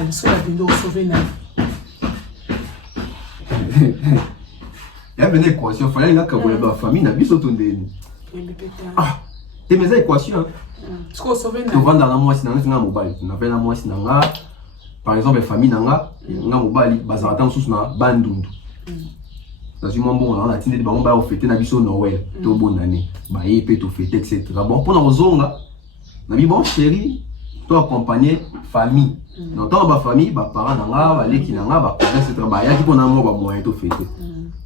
mobile, sur la vidéo, sauver la Il y a une équation, il fallait que la famille n'a plus sauté. Ah, tu mes équations. Tu peux sauver la famille. Mobile. Par exemple, la famille n'a mobile, bazaratan sous na bandundu. C'est mon bon, on a tenu de on va fêter na biso Noël, tout bonne année. Bah y peut tout fêter etc. Bon pour nos zonga, na bi bon chéri, toi accompagner famille. Donc dans ma famille, bah parents nanga, ba leki nanga, ba parents etc. Bah ya ki pona mo ba moyen to fêter.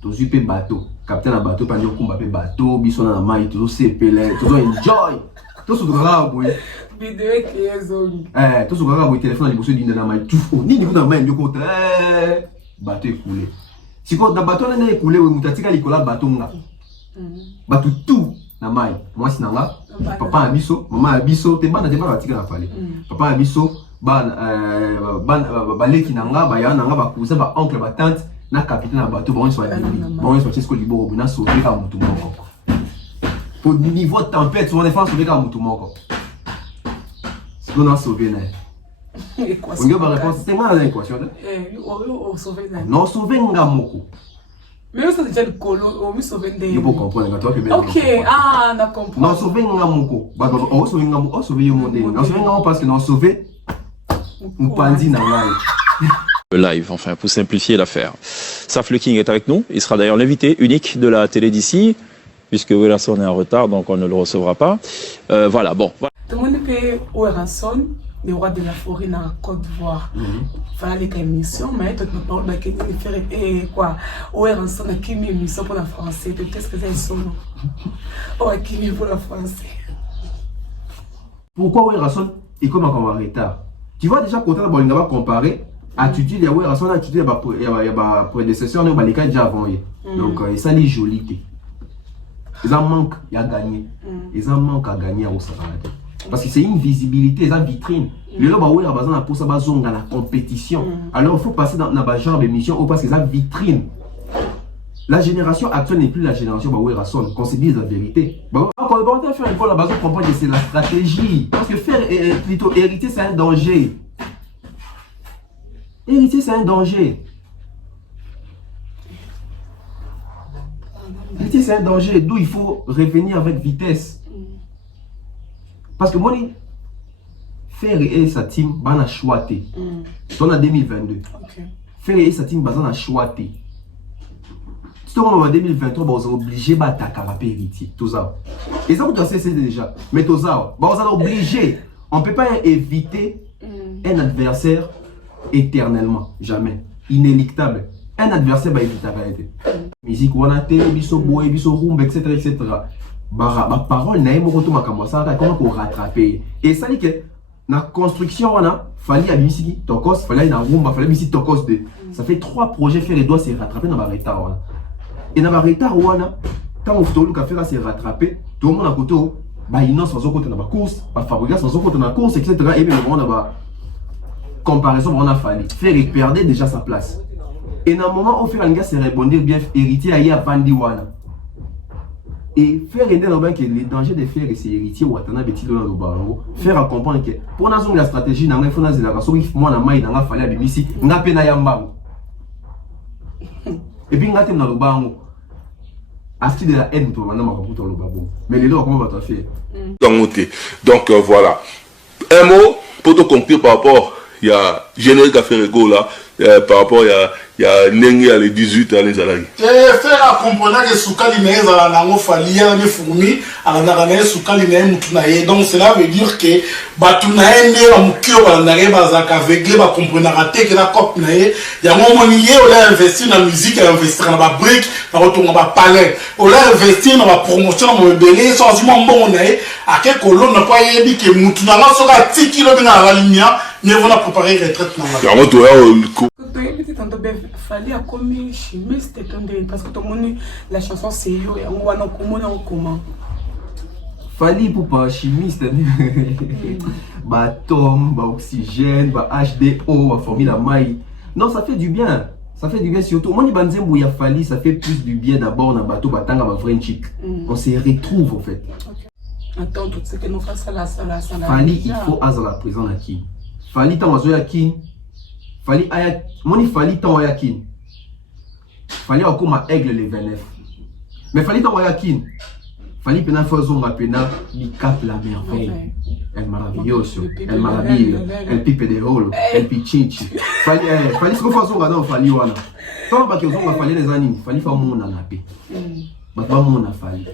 To zupe bateau, capitaine na bateau pa ndio kumba pe bateau, biso na mai to se pele, to enjoy. To su dora boy. Vidéo qui est zone. To su dora boy téléphone na liboso dinda na mai tout. Ni ni kuna mai ndio ko très bateau écoulé. Si vous avez bateau na écoulé we mutatika likola bateau nga. Bateau tout na mai. Moi si nanga papa abiso, maman abiso, te bana te ba batika na pale. Papa abiso ba leki nanga ba ya nanga ba cousin ba oncle ba tante na capitaine na bateau bon soit bon soit ce que liboro bina sauver ka mutu moko. Pour niveau de tempête, on est face sauver ka mutu moko. C'est qu'on a sauvé na. On y a pas réponse, c'est mal l'équation. On sauver na. Non sauver nga moko. Mais ça déjà le colo, on sauver des. Il faut comprendre toi que bien. OK, ah, on comprend. Non sauver nga moko. Ba on sauver nga moko, sauver yo monde. Non sauver nga parce que non sauver Mpandi na ngai. Le live, enfin, pour simplifier l'affaire. Saf le King est avec nous. Il sera d'ailleurs l'invité unique de la télé d'ici, puisque Werrason est en retard, donc on ne le recevra pas. Voilà, bon. Tout le monde peut Werrason, le roi de la forêt dans la Côte d'Ivoire. Fallait qu'il y ait une émission, mais tout le monde parle de quoi. Werrason a qui une émission pour la français. Qu'est-ce que c'est son nom? Oh, qui pour la français. Pourquoi Werrason est comme un retard? Tu vois déjà quand on va comparer attitude ya Werrason attitude ya prédécesseur ne balika déjà avant. Donc ça les joli. Ils en manquent à gagner. Ils en manquent à gagner au Sahara. Parce que c'est une visibilité, c'est une vitrine. Le loba ouais bazana pour ça bazonga la compétition. Alors il faut passer dans la genre d'émission parce que c'est une vitrine. La génération actuelle n'est plus la génération bah Werrason, qu'on se dise la vérité. Bah quand on va faire une fois la base on comprend que c'est la stratégie parce que faire plutôt hériter c'est un danger. Hériter c'est un danger. Hériter c'est un danger d'où il faut revenir avec vitesse. Parce que moi faire et sa team bana choité. On a 2022. Faire et sa team bazana choité. En 2023, vous êtes obligé d'attaquer la héritier. Tout ça. Et ça, vous doit cesser déjà. Mais tout ça, vous êtes obligé. On ne peut pas éviter un adversaire éternellement. Jamais. Inéluctable. Un adversaire va éviter la réalité. Musique, on a télé, biso boé, biso rumba, etc. etc. Ma parole, n'a pas retour à ça. Comment pour rattraper. Et ça dit que la construction, on a fallu à Bissi Tokos, fallait à rumba, fallait Bissi Tokos. Ça fait 3 projets faire les doigts se rattraper dans la retard. Et dans le retard, quand on fait se rattraper, tout le monde a côté, il n'a pas côté dans la course, Fabregas sans côté dans la course, etc. Et bien, on a comparaison, on a fallu faire perdre déjà sa place. Et dans le moment où faire un gars se répondre bien, héritier aïe à Pandiwana. Et faire aider dans que les dangers de faire ces héritiers ou attendre petit dans le baron, faire comprendre que pour nous la stratégie, dans la faut la raison, il faut moi na mai dans la fallait à Bissi, n'a pas na yamba. Et puis, on dans le baron. Aski de la haine pour maintenant ma le babou. Mais les deux comment va te faire? Donc voilà. Un mot pour te conclure par rapport il y a générique à faire ego là par rapport il y a Nengi à les 18 ans les salariés. Faire comprendre que Soukali n'est pas là n'ango fali à les fourmis à la nagane Soukali n'est mutunaye donc cela veut dire que batunaye n'est pas mukio à la nagane bazaka vegle ba comprendre raté que la cop naye il y a un moment lié on a investi dans la musique on a investi dans la brique on a retourné dans palais on a investi dans la promotion dans le belé sans du bon naye à quel colon n'a pas dit que mutunaye sera 10 km dans la ligne mais on a préparé retraite dans la fallait à commis chimiste parce que tout le monde la chanson c'est yo et on va non comment fallait pour pas chimiste tom oxygène H2O formule la maille non ça fait du bien surtout moi banzembo ya fallait ça fait plus du bien d'abord dans bateau batanga ba vrai chic on se retrouve en fait attends tout ce que nous fasse la fallait il faut azala présent là qui fallait tant ozo ya qui Fali aya moni fali tant ayakin. Fali akoma aigle le 29. Mais fali tant ayakin. Fali pena fazonga pena di cap la merveille. El maravilloso, el maravillo, el pipe de rolo, el pichinchi. Fali sko fazonga non fali wana. Tant ba ke zonga fali les anines, fali fa mona na pe. Ba mona fali.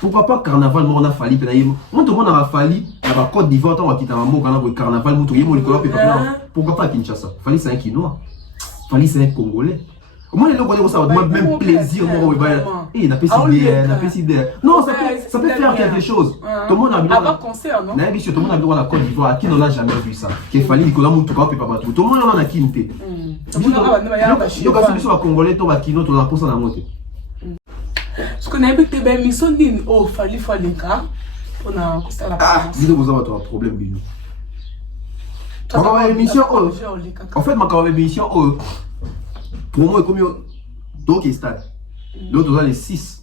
Pourquoi pas carnaval mona fali pena yemo. Mon tout monde a fali à Côte d'Ivoire tant akita mambo kana pour carnaval muto yemo likolo pe pas. Pourquoi pas Kinshasa? Fali c'est un Quinois. Fali c'est un Congolais. Moi, les gens ça va même plaisir. Il n'a pas si bien. Non, ça peut faire quelque chose. Tout le monde a besoin. Concert, non? Tout le monde a besoin de la Côte d'Ivoire. Qui n'en a jamais vu ça? Qu'il fallait que l'on tout le monde tout le monde en a quitté. Donc, si tu es Congolais, tu vas Kino, tu vas pour ça dans la montée. Ce qu'on a vu, c'est que mission d'une oh, fallait cas. On a constat la France. Dis donc, vous avez un problème, Bino. En fait, ma émission, pour moi, comme donc il stade. L'autre, on a les 6,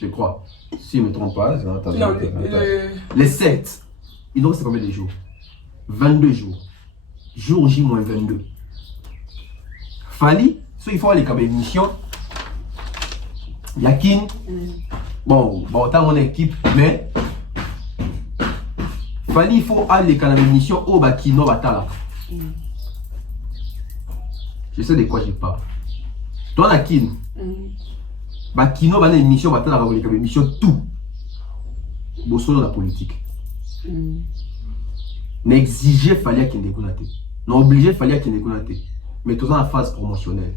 je crois. Si je ne me trompe pas. Non, les 7. Il nous reste combien de jours? 22 jours. Jour J-22. Fali, il faut aller comme émission. Yakin. Bon, autant mon équipe, mais. Fali, il faut aller comme émission au Bakino Batala. Je sais de quoi je parle. Toi, la kin, Bakino va une émission, va une émission tout. Bosso dans la politique. N'exiger fallait qu'il déconnate. N'obliger fallait qu'il déconnate. Mais tout dans la phase promotionnelle.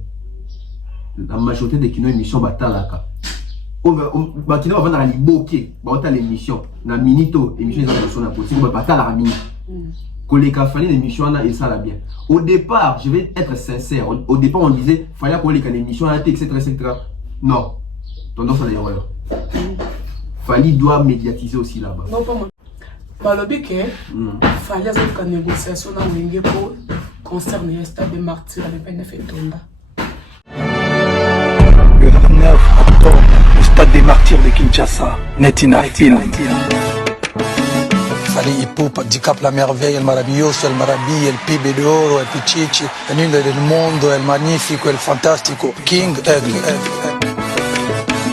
La majorité des kino émissions batalaka. Bakino va vendre à l'iboké, va l'émission. Na minito émission de la politique, va battre la mini. Koleka fallait l'émission et ça la bien. Au départ, je vais être sincère. Au départ, on disait fallait koleka l'émission etc. Non, tendance à l'erreur. Fallait doit médiatiser aussi là-bas. Non pas moi. Bah le but que fallait avoir une négociation dans le pour concerner le stade de martyrs à l'EPNF et Tonda. Le 9 octobre, le stade des martyrs de Kinshasa, Netina. Fali Ipupa, di Cap la Merveille, el maravilloso, el maravillo, el pibe de oro, el pichichi, el lindo del mundo, el magnifico, el fantastico, King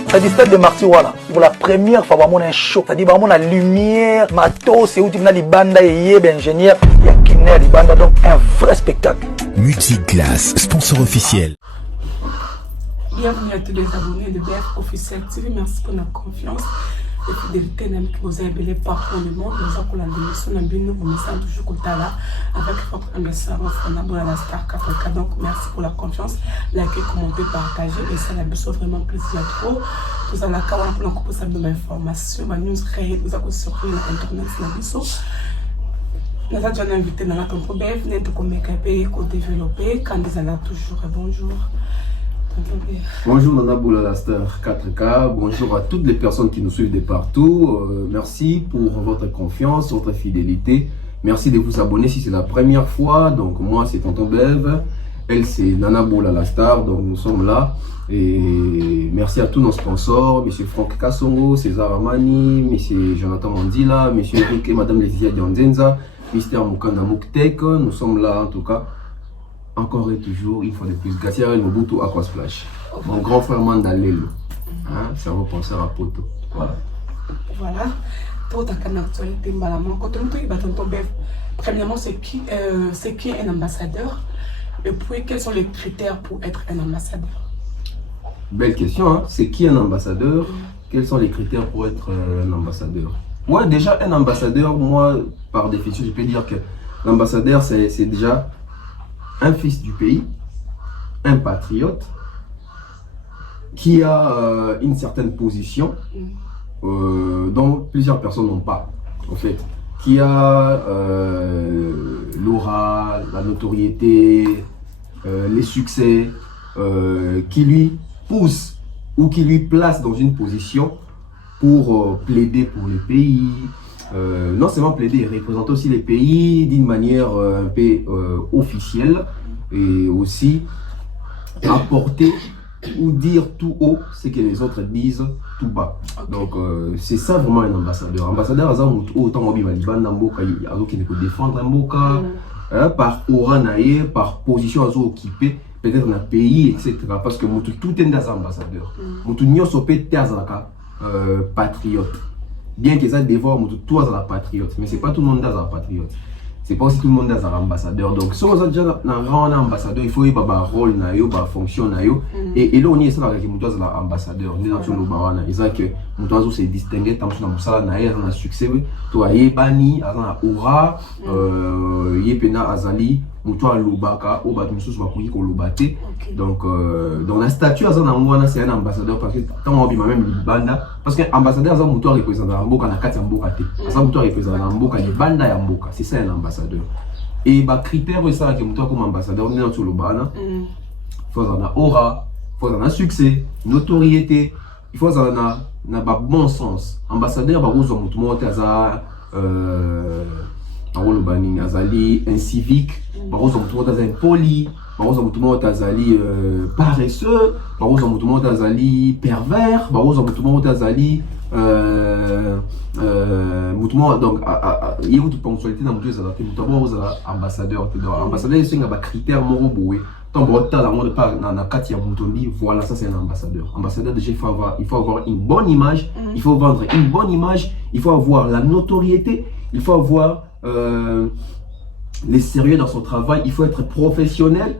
C'est-à-dire stade de martyrs, voilà. Pour la première fois, vraiment un show. C'est-à-dire vraiment la lumière, matos, c'est où tu viens les bandes et ingénieur, il y a Kiné, les bandes, donc un vrai spectacle. Multiclass, sponsor officiel. Bienvenue à tous les abonnés de BF Officiel TV. Merci pour la confiance et fidélité que vous avez belé partout le monde. Nous avons la démission d'un bien nouveau message toujours là avec votre message à la Star 4K. Donc merci pour la confiance, likez, commentez, partagez et ça a vraiment plaisir trop. Vous allez avoir un coup de l'information, ma news réelle, vous avez surpris l'internet la biso. Nous avons déjà invité dans la tempo BF, nous avons développé quand ils allaient toujours bonjour. Bonjour Nana Boula la Star 4K, bonjour à toutes les personnes qui nous suivent de partout. Merci pour votre confiance, votre fidélité. Merci de vous abonner si c'est la première fois. Donc moi c'est Tonton Bev, elle c'est Nana Boula la Star, donc nous sommes là. Et merci à tous nos sponsors, M. Franck Kassongo, César Amani, M. Jonathan Mandila, M. Eric et Mme Laetitia Dianzenza, Mr. Mukanda Muktek. Nous sommes là en tout cas. Encore et toujours, une fois de plus, Gatiarel Mobutu Aquasplash. Mon grand frère Mandalelo. Hein, ça va penser à Poto. Voilà. Voilà. Pour ta actualité, quand on premièrement, c'est qui un ambassadeur? Et puis, quels sont les critères pour être un ambassadeur? Belle question, hein? C'est qui un ambassadeur? Quels sont les critères pour être un ambassadeur? Ouais, déjà, un ambassadeur, moi, par définition, je peux dire que l'ambassadeur, c'est déjà un fils du pays, un patriote, qui a une certaine position dont plusieurs personnes n'ont pas, en fait. Qui a l'aura, la notoriété, les succès, qui lui pousse ou qui lui place dans une position pour plaider pour le pays. Non seulement plaider, représenter aussi les pays d'une manière un peu officielle et aussi apporter ou dire tout haut ce que les autres disent tout bas. Okay. Donc c'est ça vraiment un ambassadeur. Ambassadeur, autant on va défendre un mboka, par aura naïe, par position à occupée, peut-être dans le pays, etc. Parce que tout est des ambassadeurs. Tout n'y a pas patriote. Bien que ça dévore, tout est patriote. Mais c'est pas tout le monde est patriote. C'est pas aussi tout le monde est ambassadeur. Donc, si on est déjà un ambassadeur, il faut y avoir un rôle, une fonction. Et là, on est là avec les ambassadeurs. On est dans le bawana. Ils ont que nous se distinguer tant que nous sommes dans un succès. Toi, Yébani, Azana Oura, Yépena Azali, Moutoua Lubaka, Obat Moussous Bakoui Kolubate. Donc, dans la statue, Azana c'est un ambassadeur parce que tant on vit même Libanda. Parce qu'un ambassadeur, Azana Moutoua représente un Mboka, na Kati Mboka. Azana Moutoua représente un Mboka, Libanda et Mboka. C'est ça un ambassadeur. Et les critères que Moutoua comme ambassadeur, on est dans le Bana. Il faut avoir aura, il faut avoir succès, notoriété, il faut avoir un bon sens. Ambassadeur, il faut avoir azali incivique, impoli, azali paresseux, azali pervers, azali donc il y a une ponctualité dans les ambassadeurs. Ambassadeur, c'est un critère moroboué. Voilà, ça c'est un ambassadeur. Ambassadeur, déjà, il faut avoir une bonne image, il faut vendre une bonne image, il faut avoir la notoriété, il faut avoir les sérieux dans son travail, il faut être professionnel,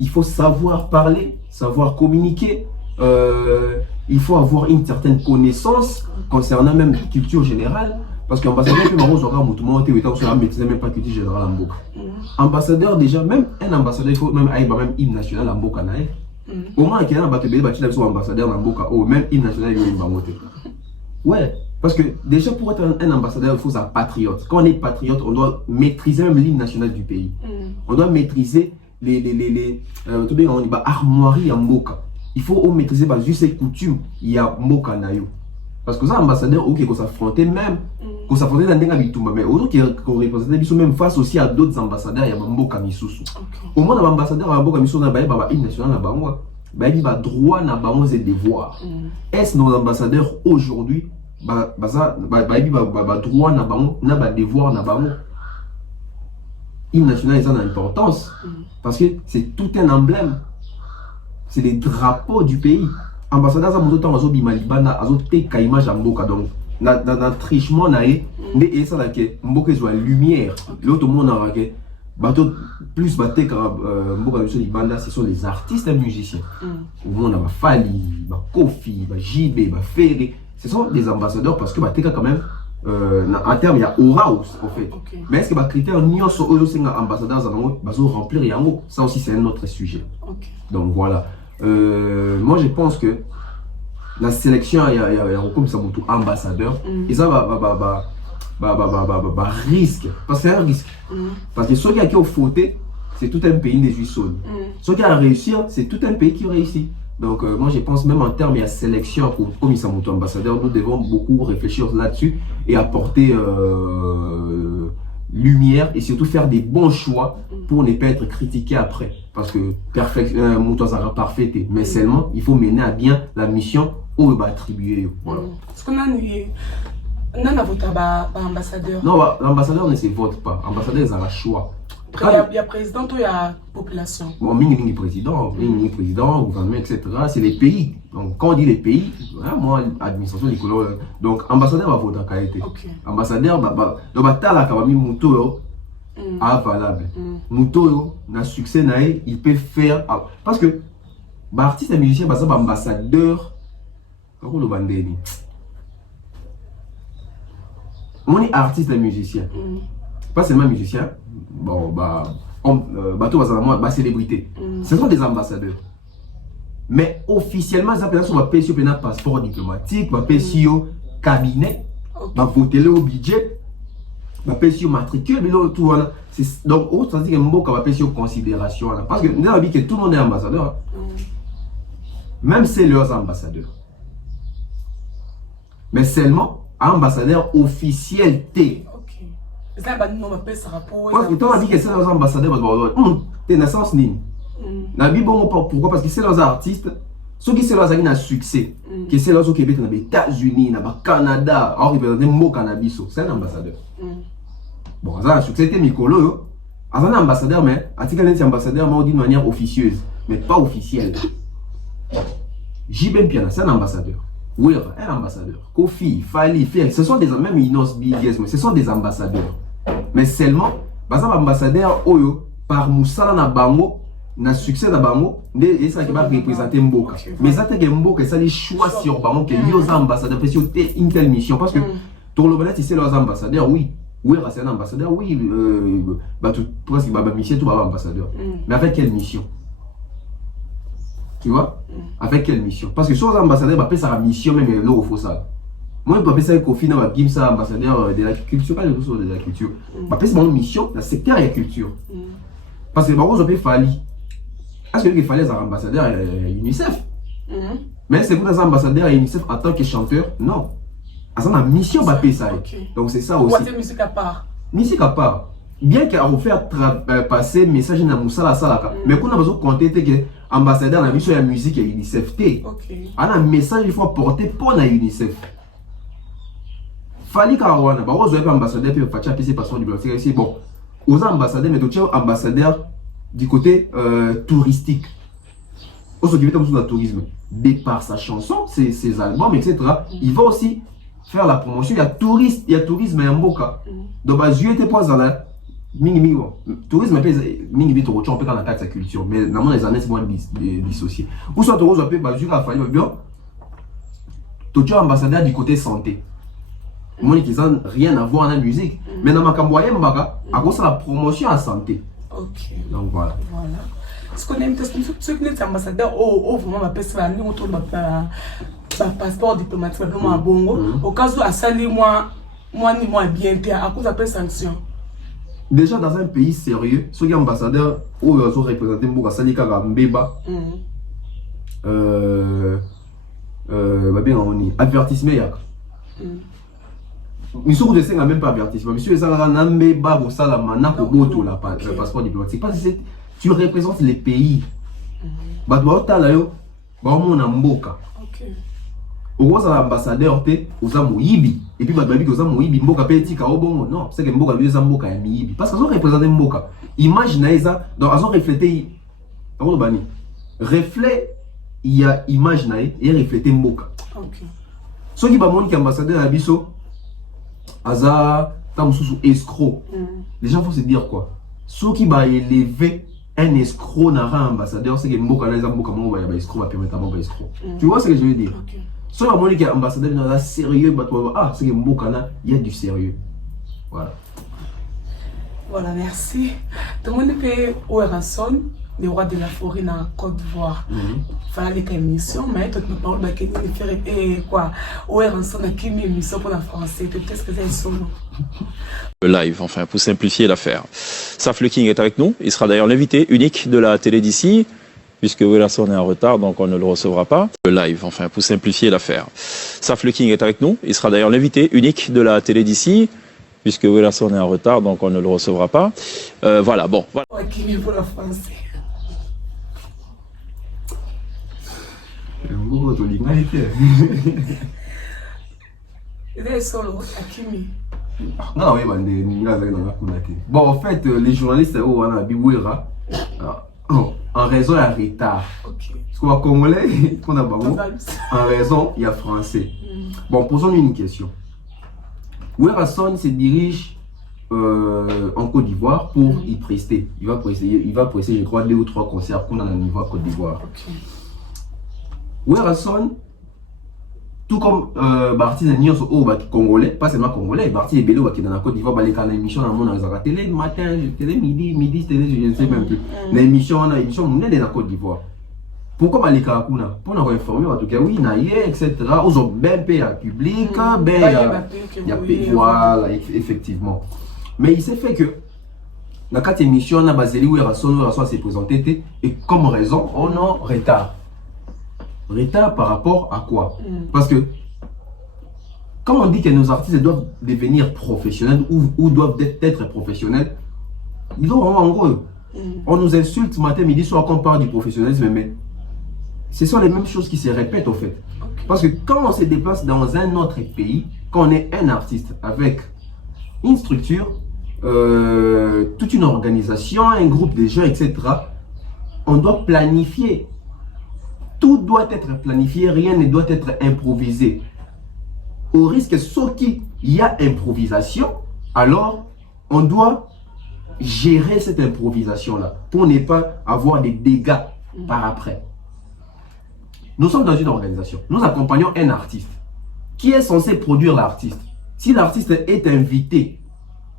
il faut savoir parler, savoir communiquer, il faut avoir une certaine connaissance concernant même la culture générale. Parce qu'ambassadeur, même pas culture générale en Mboka. Ambassadeur, déjà, même un ambassadeur, il faut même hymne national en Mboka. Au moins, il y a un ambassadeur en Mboka, même hymne national, il y a une bamote. Ouais, parce que déjà, pour être un ambassadeur, il faut être un patriote. Quand on est patriote, on doit maîtriser même l'hymne national du pays. On doit maîtriser les armoiries en Mboka. Il faut maîtriser juste ces coutumes. Il y a Mboka Nayo. Parce que ça, ambassadeur, ok, qu'on s'affrontait même, qu'on s'affrontait dans des Bitumba, mais aujourd'hui, qu'on représentait même face aussi à d'autres ambassadeurs, il y a Mboka Misusu. Au moins, l'ambassadeur à Mboka Misusu, il y a une nationale, il y a droit et devoir. Est-ce nos ambassadeurs aujourd'hui, il y a droit et devoir? Une nationale, ils ont une importance. Parce que c'est tout un emblème. C'est les drapeaux du pays. Ambassadeur, ça montre tant que Malibana, azote ka image Mboka. Donc, dans trichement, mais ça là que Mboka soit lumière. L'autre monde a que bateau plus baté que Mboka de Libanda, ce sont les artistes et les musiciens. Au monde a Fali, Kofi, JB, Ferré. Ce sont des ambassadeurs parce que baté quand même. En termes, il y a aura en fait. Mais est-ce que les critères n'y sont aussi ambassadeurs remplir? Ça aussi, c'est un autre sujet. Donc voilà. Moi, je pense que la sélection, il y a comme ça, beaucoup ambassadeurs. Et ça va risque. Parce que c'est un risque. Parce que ceux qui ont fauté, c'est tout un pays des Juissons. Ceux qui ont réussi, c'est tout un pays qui réussit. Donc, moi, je pense même en termes de sélection, comme ils sont ambassadeurs, nous devons beaucoup réfléchir là-dessus et apporter lumière et surtout faire des bons choix pour ne pas être critiqué après. Parce que perfection, mon sera parfait, mais seulement il faut mener à bien la mission où il va attribuer. Voilà. Est-ce qu'on a voté ambassadeur? Non, l'ambassadeur ne se vote pas. L'ambassadeur, il a le choix. Il y a président ou il y a population? Bon, mini président, gouvernement, etc. C'est les pays. Donc, quand on dit les pays, moi, administration du colon. Donc, ambassadeur va voter en qualité. Ambassadeur, valable. Mouto, na succès, il peut faire. Parce que, artiste et musicien, ambassadeur, on est artiste et musicien. Pas seulement musicien. Bon, célébrité. Ce sont des ambassadeurs. Mais officiellement, ça peut être un passeport diplomatique, un cabinet, un voter au budget, un matricule, donc, ça veut dire que va payer considération. Parce que nous avons dit que tout le monde est ambassadeur. Même c'est leurs ambassadeurs. Mais seulement, ambassadeur officiel T. Ça va nous appeler ça rapport. Parce que tu as dit que c'est leurs ambassadeurs, t'es naissance nini. Pourquoi? Parce que c'est leurs artistes, ceux qui sont leurs succès, qui sont leurs au Québec, dans les États-Unis, dans le Canada, alors ils représentent le mot cannabis, c'est un ambassadeur. Bon, ça a un succès, c'est Mikolo, un ambassadeur, mais Atika ambassadeur, mais on dit de manière officieuse, mais pas officielle. J.B. Piana, c'est un ambassadeur. Wera, un ambassadeur. Kofi, Fali, Fer, ce sont des même Inos Biges, mais ce sont des ambassadeurs. Mais seulement, par exemple, ambassadeur Oyo, par Moussala na Bango, na succès na Bango, et ça qui va représenter Mboka. Mais ça c'est que Mboka, ça les choix sur Bango, que les ambassadeurs, parce que c'est une telle mission. Parce que, tout le monde, c'est leurs ambassadeurs, oui. Wera, c'est un ambassadeur, oui. Bah, tout, presque, bah, Michel, tout va ambassadeur. Mais avec quelle mission? Tu vois? Avec quelle mission? Parce que sur les ambassadeurs, bah, ça la mission même là où il faut ça. Moi, je peux ça Kofi, bah, Kim, ça ambassadeur de la culture, pas de la culture. Bah, c'est mon mission, le secteur de la culture. Parce que bah, on peut Fali. Est-ce que fallait un ambassadeur UNICEF? Mais c'est pour les ambassadeurs UNICEF en tant que chanteur? Non. C'est une mission, bah, ça. Donc c'est ça aussi. C'est musique à part. Musique à part. Bien qu'on va faire passer message dans Moussala Salaka, mais qu'on a besoin de compter que ambassadeur la mission de la musique et UNICEF. Un message il faut porter pour la UNICEF. Fali Karawana, bah on doit ambassadeur puis faire passer passeport diplomatique ici. Bon, aux ambassadeurs mais tu ambassadeur du côté touristique. On se dit comme sur le tourisme, de par sa chanson, ses albums, etc. Il va aussi faire la promotion. Il y a tourisme et Mboka. Donc bah je était pas dans la mingi tourisme mingi to on peut dans la carte sa culture mais dans les années c'est moins dissocié ou soit tu peux bah juste à faire bien tu es ambassadeur du côté santé moi qui n'ont rien à voir dans la musique mais dans ma camboyé mbaga à cause de la promotion à santé. Ok, donc voilà ce qu'on aime ceux qui sont ambassadeurs vraiment ma personne nous autour de passeport diplomatique vraiment à Bongo au cas où à sali moi ni moi bien à cause de sanction. Déjà dans un pays sérieux, ceux qui sont ambassadeurs ou ils ont représenté Mboka Salika Mbeba, avertissement yak. Monsieur ne sait même pas avertissement. Monsieur Salaka Mbeba pour ça la mana pour boto la passeport diplomatique. Parce que tu représentes les pays. Bah tu vas là yo, bah on a Mboka. Au roi l'ambassadeur aux Amoyibi et puis bah aux Amoyibi Mboka petit kaobongo non c'est que Mboka lui Mboka ya miyibi parce qu'ils ont représenté Mboka imaginez ça donc ils ont reflété comment bani reflet il y a image nae et refléter Mboka. Ceux qui va montrer ambassadeur à biso aza tam sous escroc les gens vont se dire quoi ceux qui va élever un escroc n'a ambassadeur c'est que Mboka là Mboka mon va escroc va permettre à escroc. Tu vois ce que je veux dire? Si on dit qu'un ambassadeur est sérieux, c'est que Mbokana, il y a du sérieux. Voilà. Voilà, merci. Tout le monde peut Oueranson, le roi de la forêt en Côte d'Ivoire. Fallait qu'il y ait une émission, mais tout le monde parle de quoi Oueranson a qui une émission pour la français. Qu'est-ce que c'est son nom? Le live, enfin, pour simplifier l'affaire. Safle King est avec nous. Il sera d'ailleurs l'invité unique de la télé d'ici. Puisque Wilson est en retard, donc on ne le recevra pas. Le live, enfin, pour simplifier l'affaire. Safle King est avec nous. Il sera d'ailleurs l'invité unique de la télé d'ici. Puisque Wilson est en retard, donc on ne le recevra pas. Voilà, bon. Voilà. Qui pour la français? Bon, en fait, les journalistes, on a Biwera. En raison, il y a retard. Parce qu'on a congolais, qu'on a Bango. En raison, il y a français. Bon, posons une question. Ouerason se dirige en Côte d'Ivoire pour y prester. Il va prester, je crois, 2 ou 3 concerts qu'on a dans le niveau à Côte d'Ivoire. Ouerason, tout comme Barty Nanyos au congolais, pas seulement congolais, Barty et Bello qui est dans la Côte d'Ivoire, les émission dans la télé, matin, télé, midi, télé, je ne sais même plus. L'émission, on a une émission, on est dans la Côte d'Ivoire. Pourquoi les Karakuna? Pour nous informer, en tout cas, oui, etc. Ils ont bien payé à public, voilà, effectivement. Mais il s'est fait que, dans 4 émissions, on a basé où Ouerason s'est présenté, et comme raison, on a retard. Retard par rapport à quoi? Parce que, quand on dit que nos artistes doivent devenir professionnels ou doivent être professionnels, ils ont vraiment en gros. On nous insulte ce matin, midi, soir, qu'on parle du professionnalisme, mais ce sont les mêmes choses qui se répètent au fait. Parce que quand on se déplace dans un autre pays, quand on est un artiste avec une structure, toute une organisation, un groupe de gens, etc., on doit planifier. Tout doit être planifié, rien ne doit être improvisé. Au risque, sauf qu'il y a improvisation, alors on doit gérer cette improvisation-là pour ne pas avoir des dégâts par après. Nous sommes dans une organisation. Nous accompagnons un artiste qui est censé produire l'artiste. Si l'artiste est invité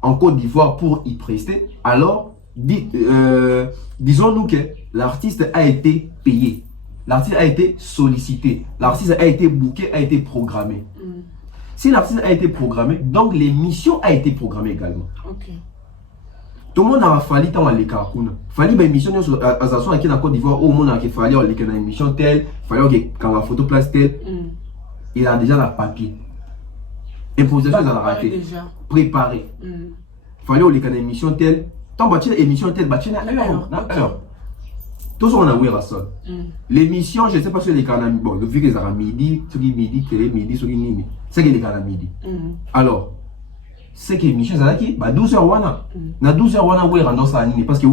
en Côte d'Ivoire pour y prester, alors disons-nous que l'artiste a été payé. L'artiste a été sollicité. L'artiste a été booké, a été programmé. Si l'artiste a été programmé, donc l'émission a été programmée également. Okay. Tout le monde a fallu tant à l'écart. Fallu une émission à la Côte d'Ivoire, au monde a fallu une émission telle, fallu que quand la photo place telle, il a déjà la papier. Improvisation, il a raté. Préparé. Fallu une émission telle, tant que l'émission telle, alors. Tout ça on a vu à ça. L'émission, je ne sais pas si les canaux, bon, vu que c'est à midi, télé, midi, c'est que les canaux midi. Alors, c'est que l'émission, c'est qui? 12h, na 12h, on a ça parce que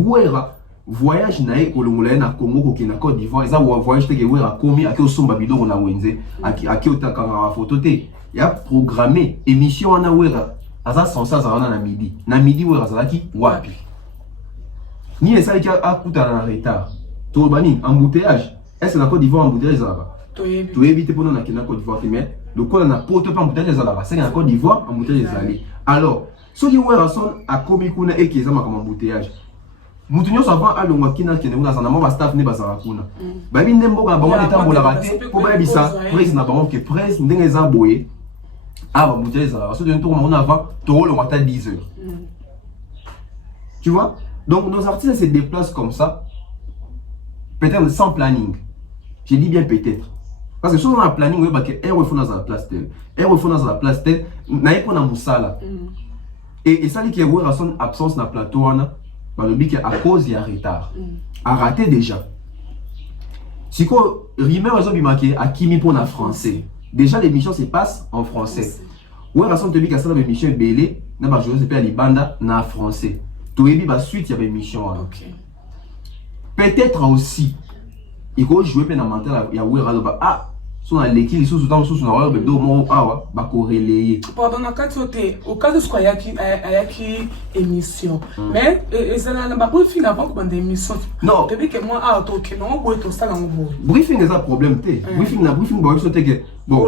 voyage nae kolongolais na Congo na Côte d'Ivoire, ça voyage que wera komi aki osomba bidoro na wenze, aki otaka photo te. Ya programmé émission on a wera, asa sensa ça na midi. Na midi wera ça qui wapi. Ni ça qui a coûté en retard. Tout bani embouteillage. Est-ce la Côte d'Ivoire embouteillage ça? Tu évites pour nous na Côte d'Ivoire mais le col na poto pas embouteillage ça là. C'est la Côte d'Ivoire embouteillage ça. Alors, ceux qui wera son a komi kuna et qui ça comme embouteillage. Mutunyo savant alongwa kina kene una sana mama staff ne bazara kuna. Ba bi ndembo ka bango etambola raté ko ba bisa presse na bango ke presse ndenge za boye. Ah ba embouteillage ça. Parce que de tour on avant to le matin 10h. Tu vois? Donc nos artistes se déplacent comme ça. Peut-être sans planning. Je dis bien peut-être. Parce que si on a un planning, on va dire qu'il faut dans la place telle. Il faut dans la place telle. On a un moussala. Et ça, qui est son absence dans le plateau, le but à cause il y a retard. A raté déjà. Si quoi, Rimer a marqué à Kimi pour en français. Déjà l'émission se passe en français. Ouais, raison de que ça l'émission est belée, n'a pas joué c'est pas libanda na français. Tout est bien suite il y avait émission. Peut-être aussi il faut jouer pendant mental il y a ouais ah son l'équipe sous temps sous na ouais do mo awa ba ko relayer. Pendant la qualité au cas de ce qu'il y a qui émission. Mais ça n'a pas pour finir avant que émission. Non. Depuis que moi ah OK non on peut ça dans le briefing est un problème té. Briefing bon sauter que bon.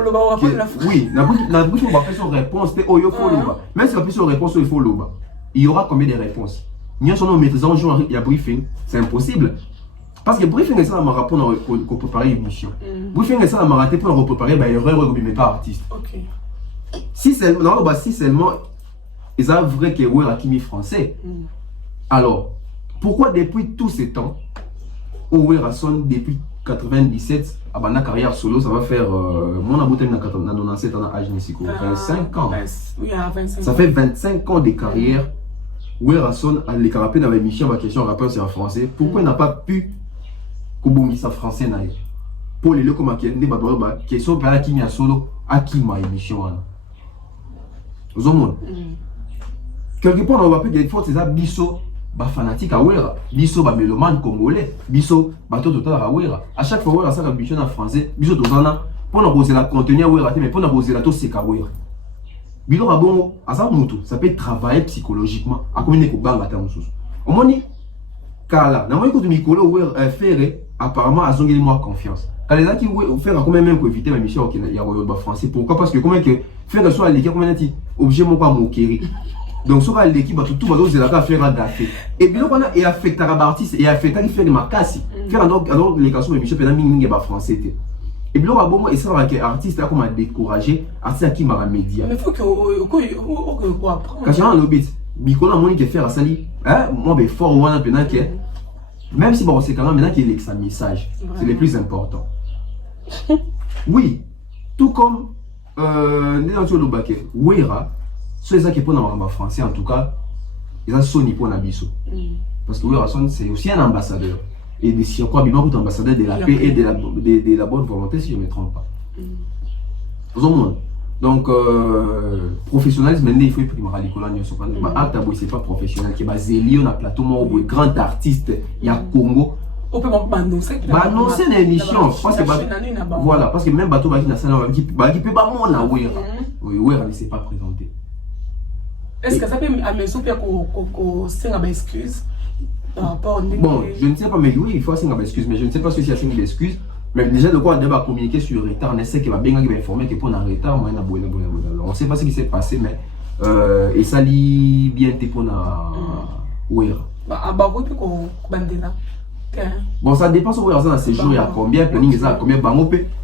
Oui, la briefing va faire son réponse té oh yo follow ba. Même si la plus réponse il faut loba. Il y aura combien de réponses? Nous sommes maîtrisant un jour il y a briefing, c'est impossible. Parce que briefing est ça m'a rapport pour préparer l'émission. Briefing est ça m'a raté pour préparer bah erreur mais pas artiste. OK. Si seulement si seulement ils ont vrai que ouais la Kimi français. Alors, pourquoi depuis tous ces temps Owe Rasson depuis 97 à ma carrière solo ça va faire mon abouté na 97 ans à Agnesiko 25 ans. Oui, à 25. Ça fait 25 ans de carrière. Owe Rasson a les carapés dans l'émission ma question rappeur c'est en français. Pourquoi il n'a pas pu ça français naï pour les locaux maquillés des bateaux qui sont par la Kimi à solo à qui ma émission aux hommes quelque part on va plus des fois c'est ça biso ba fanatique à Wera biso ba mélomane congolais biso bateau total à Wera à chaque fois Wera ça la émission en français biso tozana pour nous poser la contenu Wera mais pour nous poser la to c'est ka Wera bilo rabongo asa mutu ça peut travailler psychologiquement à communiquer ko banga ta mususu au moni kala na moi écoute mikolo Wera faire apparemment à zongeli moi confiance quand les gens qui faire quand même pour éviter ma mission il y a le français pourquoi parce que comment que faire soit l'équipe comment dit objet mon pas mokeri donc soit l'équipe tout va donc la faire d'affaire et bien on a et affecter l'artiste et affecter il fait de ma casse faire alors les cantions émission pendant mingi ba français et bien on bon et ça va que artiste là comment décourager artiste qui m'a média mais faut que quoi apprendre quand j'ai un lobby mikolo moni que faire ça li hein moi ben fort on a pendant que même si bon c'est quand même maintenant qu'il est un message c'est le plus important. Oui, tout comme dans le baquet Wera ceux qui pour en français en tout cas ils ont sonné pour Nabiso parce que Wera c'est aussi un ambassadeur et de si quoi bien ambassadeur de la paix et de la bonne volonté si je ne me trompe pas. Vous Donc, professionnalisme, il faut primer l'école. C'est pas professionnel. Qui est basé sur un plateau, un grand artiste, il y a Congo. On peut annoncer une émission. Voilà, parce que même bateau qui n'a pas oui, ne s'est pas présenté. Est-ce que ça peut amener qu'on excuse par rapport bon, je ne sais pas, mais oui, il faut faire une excuse, mais je ne sais pas si c'est une excuse. Mais déjà, de quoi on va communiquer sur le retard, on sait qu'il va bien informer que pour un retard, on ne sait pas ce qui s'est passé, mais et ça lit bien pour la bon, ça dépend sur le séjour, il y a combien, planning, il y a combien,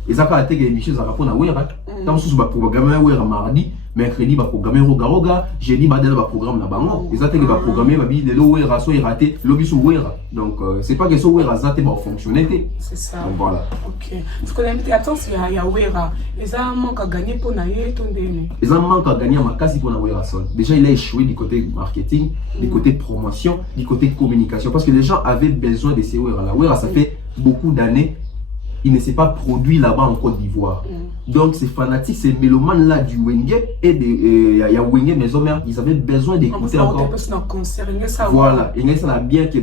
ils ont pas été émission, ça répond à Ouera. Tant que ce soit programmé mardi, mercredi, va programmer Roga, jeudi, va programme na bango. Ils ont été programmé, va dire, l'Ouera soit raté, l'objet sur Ouera. Donc, c'est pas que ce Ouera ça va fonctionner. C'est ça. Donc, voilà. Ok. Ce qu'on a mis attention, il y a Ouera. Ils ont manque à gagner pour naïe, ton déné. Ils ont manque à gagner à ma case pour na Ouera son. Déjà, il a échoué du côté marketing, du côté promotion, du côté communication. Parce que les gens avaient besoin de ces Ouera. La Ouera, ça fait beaucoup d'années. Il ne s'est pas produit là-bas en Côte d'Ivoire. Donc ces fanatiques, ces mélomanes là du Wenge et il y a Wenge Maison Mère, ils avaient besoin d'écouter encore. Voilà, et ça a bien que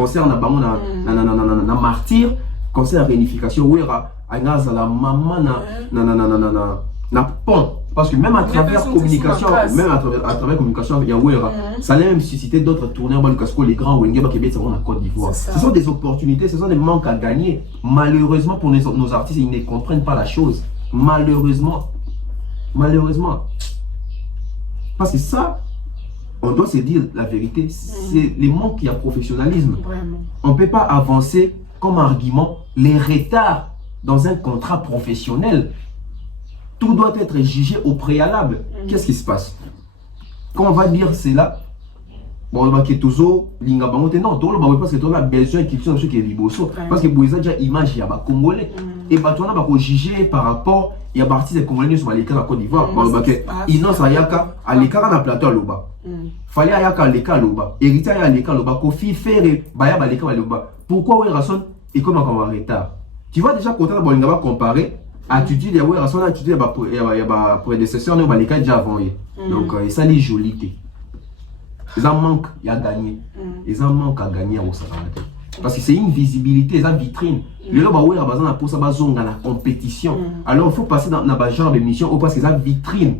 concert na martyr, concert réunification ouera, anaza la maman na pont. Parce que même à travers communication, il y a Ouera, ça allait même susciter d'autres tournées, les grands Wenge qui sont en Côte d'Ivoire. Ce sont des opportunités, ce sont des manques à gagner. Malheureusement pour nos artistes, ils ne comprennent pas la chose. Malheureusement. Parce que ça, on doit se dire la vérité, c'est les manques qu'il y a professionnalisme. Vraiment. On ne peut pas avancer comme argument les retards dans un contrat professionnel. Tout doit être jugé au préalable. Qu'est-ce qui se passe? Quand on va dire cela, bon, on va dire toujours, non, parce que tu as besoin de quelque chose qui est liboso. Parce que vous avez déjà image, il y a des Congolais. Et bah, tu as juger par rapport, il y a partie des Congolais qui sont à l'écart de la Côte d'Ivoire. Innocent Ayaka, à l'écart à la plateau à l'Oba. Fallait Ayaka à l'écart à l'Oba. Héritier à l'écart à l'Oba. Kofi Ferre, Bayab à l'écart à l'Oba. Pourquoi Ouerason et comment on va en retard? Tu vois déjà, quand on va comparer, attitude de Ouerason, attitude de la prédécesseur, nous allons déjà avant. Donc, ça c'est joli. Ils en manquent, il y a gagné. Ils en manquent à gagner au Sarate. Parce que c'est une visibilité, c'est une vitrine. Le loba ouera bazana pour ça bazonga la compétition. Alors il faut passer dans la genre d'émission parce que c'est une vitrine.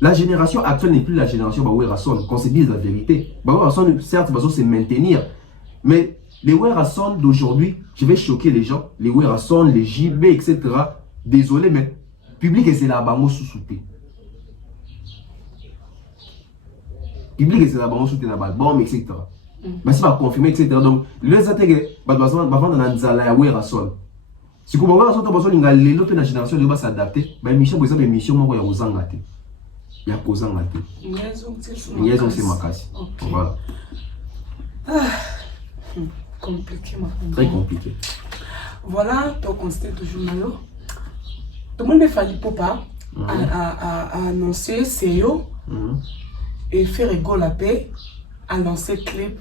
La génération actuelle n'est plus la génération Ouerason, qu'on se dise la vérité. Ouerason, certes, va se maintenir. Mais les Ouerason d'aujourd'hui, je vais choquer les gens. Les Ouerason, les JB, etc. Désolé, mais public c'est la bango sous-souté. Public c'est la bango sous-souté, etc. Mais c'est pas confirmé, etc. Donc, les attaques, va vendre dans Nzala ya Ouerason. Si vous voulez, la génération de s'adapter, l'émission, vous avez une mission, moi, il y a aux angatés. Il y a aux angatés. Il y a aux makasi. Voilà. Compliqué, très compliqué. Voilà, donc on s'était toujours là. Tout le monde a fallu pas annoncer CEO et faire rigole la paix, annoncer clip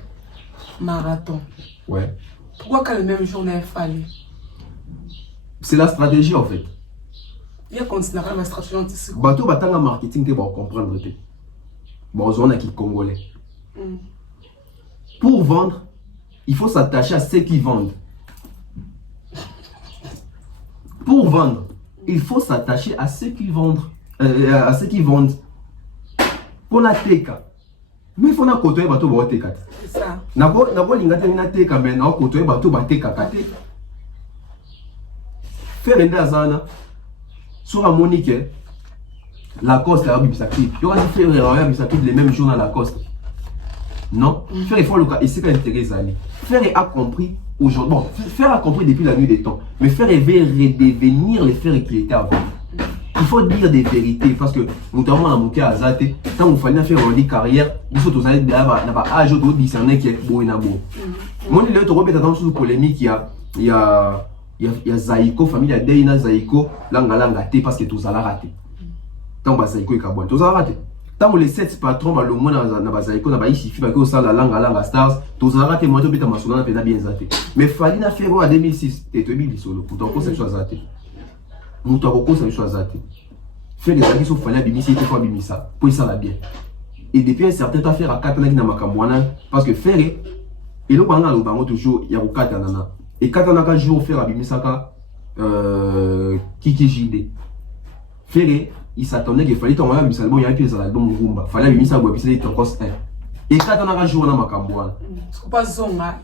marathon. Ouais. Pourquoi quand le même jour on a fallu? C'est la stratégie en fait. Il y a continué la stratégie. Bateau batanga marketing te va comprendre te. Bon, on a qui congolais. Pour vendre, il faut s'attacher à ceux qui vendent. Pour vendre, il faut s'attacher à ceux qui vendent. Pour la teka. Mais il faut na côtoyer bateau ba teka. C'est ça. Nako lingata na teka mais na côtoyer bateau ba teka kate. Faire une azana sur la Monique, Lacoste a bisactif. Il y aura faire bisactif les mêmes jours à Lacoste. Non, faire il faut le cas ici quand intérêt ali. Faire a compris aujourd'hui. Bon, faire a compris depuis la nuit des temps, mais faire redevenir les faire qui étaient avant. Il faut dire des vérités parce que notamment dans mon cas Azate, quand vous fallait faire une carrière, il faut tous aller là-bas âge de discerner qui est beau et n'a beau. Moi il est trop bête dans cette polémique il y a Zaïko, famille de Deina Zaïko, langa té parce que tous allons rater. Tant que Zaïko est cabouin, tous allons rater. Tant que les 7 patrons, le moins dans Zaïko, il suffit que ça la langa stars, tous allons rater. Moi, je vais te mentionner, on a bien zaté. Mais Falina Ferro à 2006, t'es bien solo. Donc, c'est chose zaté. moto akokosa biso azate faire ezalaki so fallait abimisa ete fo abimisa po esala bien et depuis un certain temps faire akatanaki na makambo wana parce que faire eloko anga aloba yango toujours ya kokatana na ekatanaka jour faire abimisaka Kiki JD faire il s'attendait qu'il fallait tomber abimisa bon ya pièce l'album Rumba fallait abimisa bo abimisa tokos 1 ekatanaka jour na makambo wana siko pas zonga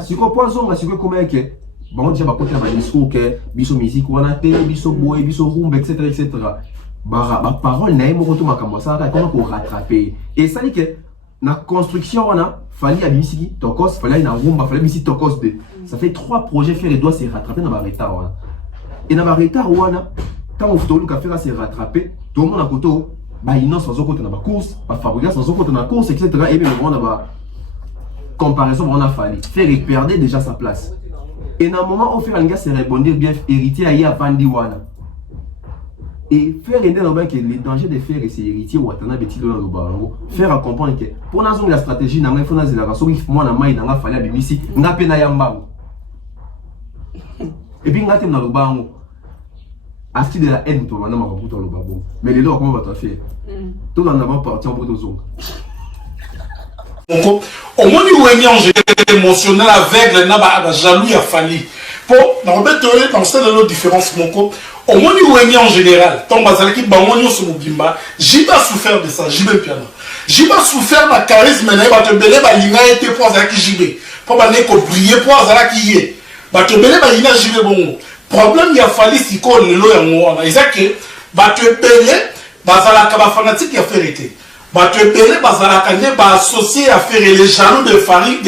siko pas zonga siko comment que bon déjà ba côté ba discours que biso musique wana te biso boy biso Rumba etc ba parole na mo to makambo ça comment ko rattraper et ça dit que na construction wana fallait abimisi tokos fallait na Rumba fallait abimisi tokos 2 ça fait 3 projets faire et doit se rattraper dans ba retard wana et na ba retard wana quand on fait le faire se rattraper tout le monde a koto ba innocence sans côté na ba course ba fabrication sans côté na course etc et bien on a ba comparaison on a fallu faire perdre déjà sa place et dans un moment où faire un gars se répondre bien héritier aïe à Vandi wana et faire aider que les dangers de faire c'est héritier ou attendre petit dans le barango faire comprendre que pour na la stratégie na faut na zela so if moi na mai na fallait abimisi nga pe na yambango et puis nga te na le barango aski de la haine to mana makabuto lo babo mais les lois comment va te faire tout dans avant parti en boto zonga au moins il en général émotionnel aveugle na ba jaloux ya fali pour dans le dans cette différence moko au moins il en général tant bazala ki bangonyo so mobimba j'ai pas souffert de ça j'ai piano j'ai pas souffert ma charisme na ba te belé ba linga été pour azala ki jibe pour ba ne ko briller pour azala ki yé ba te belé ba linga jibe bon problème il a fallu si ko lelo ya ngona ezake ba te belé bazala ka ba fanatique ya ferité ba te belé bazala ka ne ba associé à faire les jaloux de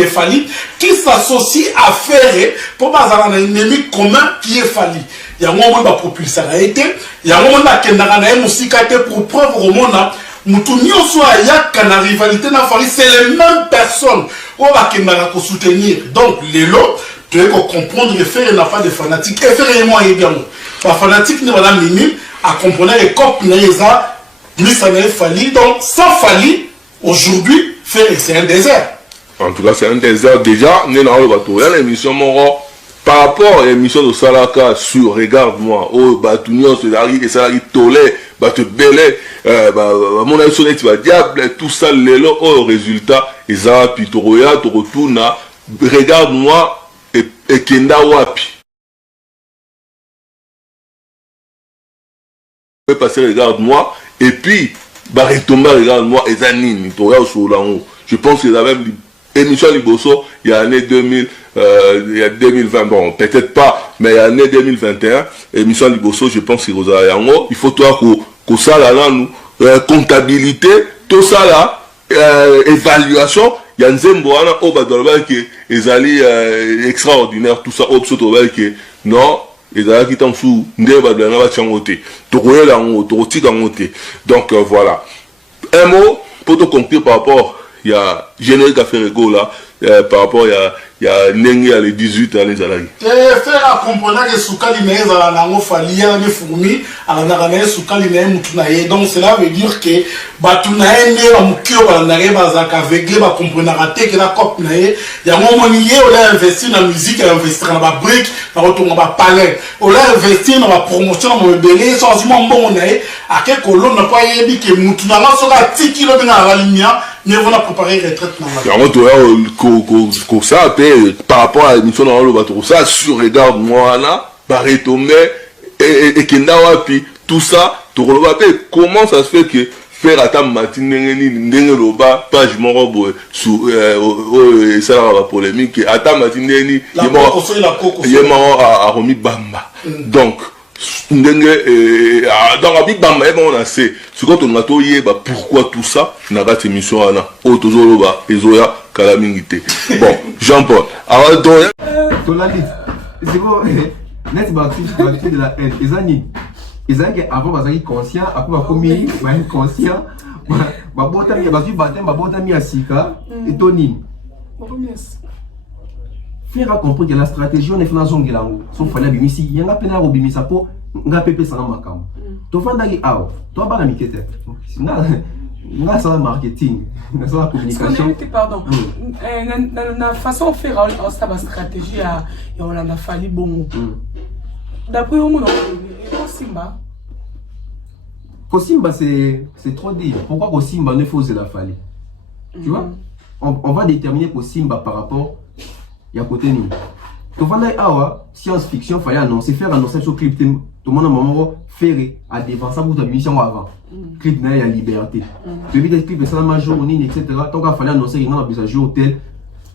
Fally qui s'associent à faire pour bazala un ennemi commun qui est Fally ya ngomba ba propulser a été ya ngomba kendaka na musika te pour preuve au monde mutu nyonso ayaka na rivalité na Fally c'est les mêmes personnes on va kendaka ko soutenir donc lelo tu veux comprendre que faire n'a pas de fanatique et faire moi et bien pas fanatique ne va minime à comprendre les copes naïsa plus ça n'est Fally donc sans Fally aujourd'hui faire c'est un désert en tout cas c'est un désert déjà né dans le bateau il y a l'émission Moro par rapport à l'émission de Salaka sur regarde-moi oh Batunio c'est la et ça la tolé bah te belé mon avis sonné tu vas diable tout ça le au résultat et ça puis tu retournes regarde-moi et Kenda Wapi. Je vais passer, regarde-moi, et puis, retomber, regarde-moi, et Zanine, je pense qu'il y a même émission Liboso, il y a l'année 2000, il y a 2020, bon, peut-être pas, mais il y a l'année 2021, émission Liboso, je pense qu'il y a il faut toi que ça là, nous, comptabilité, tout ça là, évaluation, il y a un zembo au badolba qui est extraordinaire tout ça au pseudo qui non ezala qui t'en sous ndeba de na bachangote to koyela ngo to tika ngote donc voilà un mot pour te conclure par rapport il y a générique à faire ego là par rapport il y a nengi à les 18 ans les alagi faire comprendre que sukali neza na ngo Fally ya ne fumi ala na sukali na mutu na ye donc cela veut dire que batu na ende ba mukio ba na reba za ka vegle ba comprendre raté que la cop na ye ya ngo moni ye o la investir na musique ya investir na ba brique na rotonga ba palais o la investir na ba promotion na belé changement bon na ye ake ko lo na pa yebi que mutu na la so ka tiki lo na la lumière ne vont préparer retraite na ça par rapport à l'émission dans le bateau ça sur regarde-moi là par retomber et Kenda Wapi tout ça comment ça se fait que faire à ta matinée n'engé loba page morobo sous ça la polémique à ta matinée il est mort à Romi Bamba donc dans la Big Bamba on a c'est ce quand on a tout pourquoi tout ça n'a pas cette émission là autozoloba ezoya calamité bon Jean-Paul alors donc c'est bon net bacti de la haine ils ont avant bazaki conscient après ba komi ba inconscient ba botami ya bazui batem ba botami ya sika et tonine faire comprendre que la stratégie on est fait zongelango son fallait bimisi yanga pena robimisa po nga pepe sana makambo to fandaki aw to bana mikete nga ça marketing nga ça communication pardon na façon faire ça ba stratégie ya on a Fally bon D'après vous, Simba. Kosimba, c'est trop dire. Pourquoi Kosimba ne faut la fallait? Tu vois? On va déterminer Kosimba par rapport à côté nous. Donc, science-fiction, il fallait annoncer, faire annoncer sur clip. Tout le monde a un moment faire à défense ça pour ta mission avant. Clip n'a la liberté. Tu veux dire clip ça la major, etc. Donc, il fallait annoncer qu'il y a besoin de jouer hôtel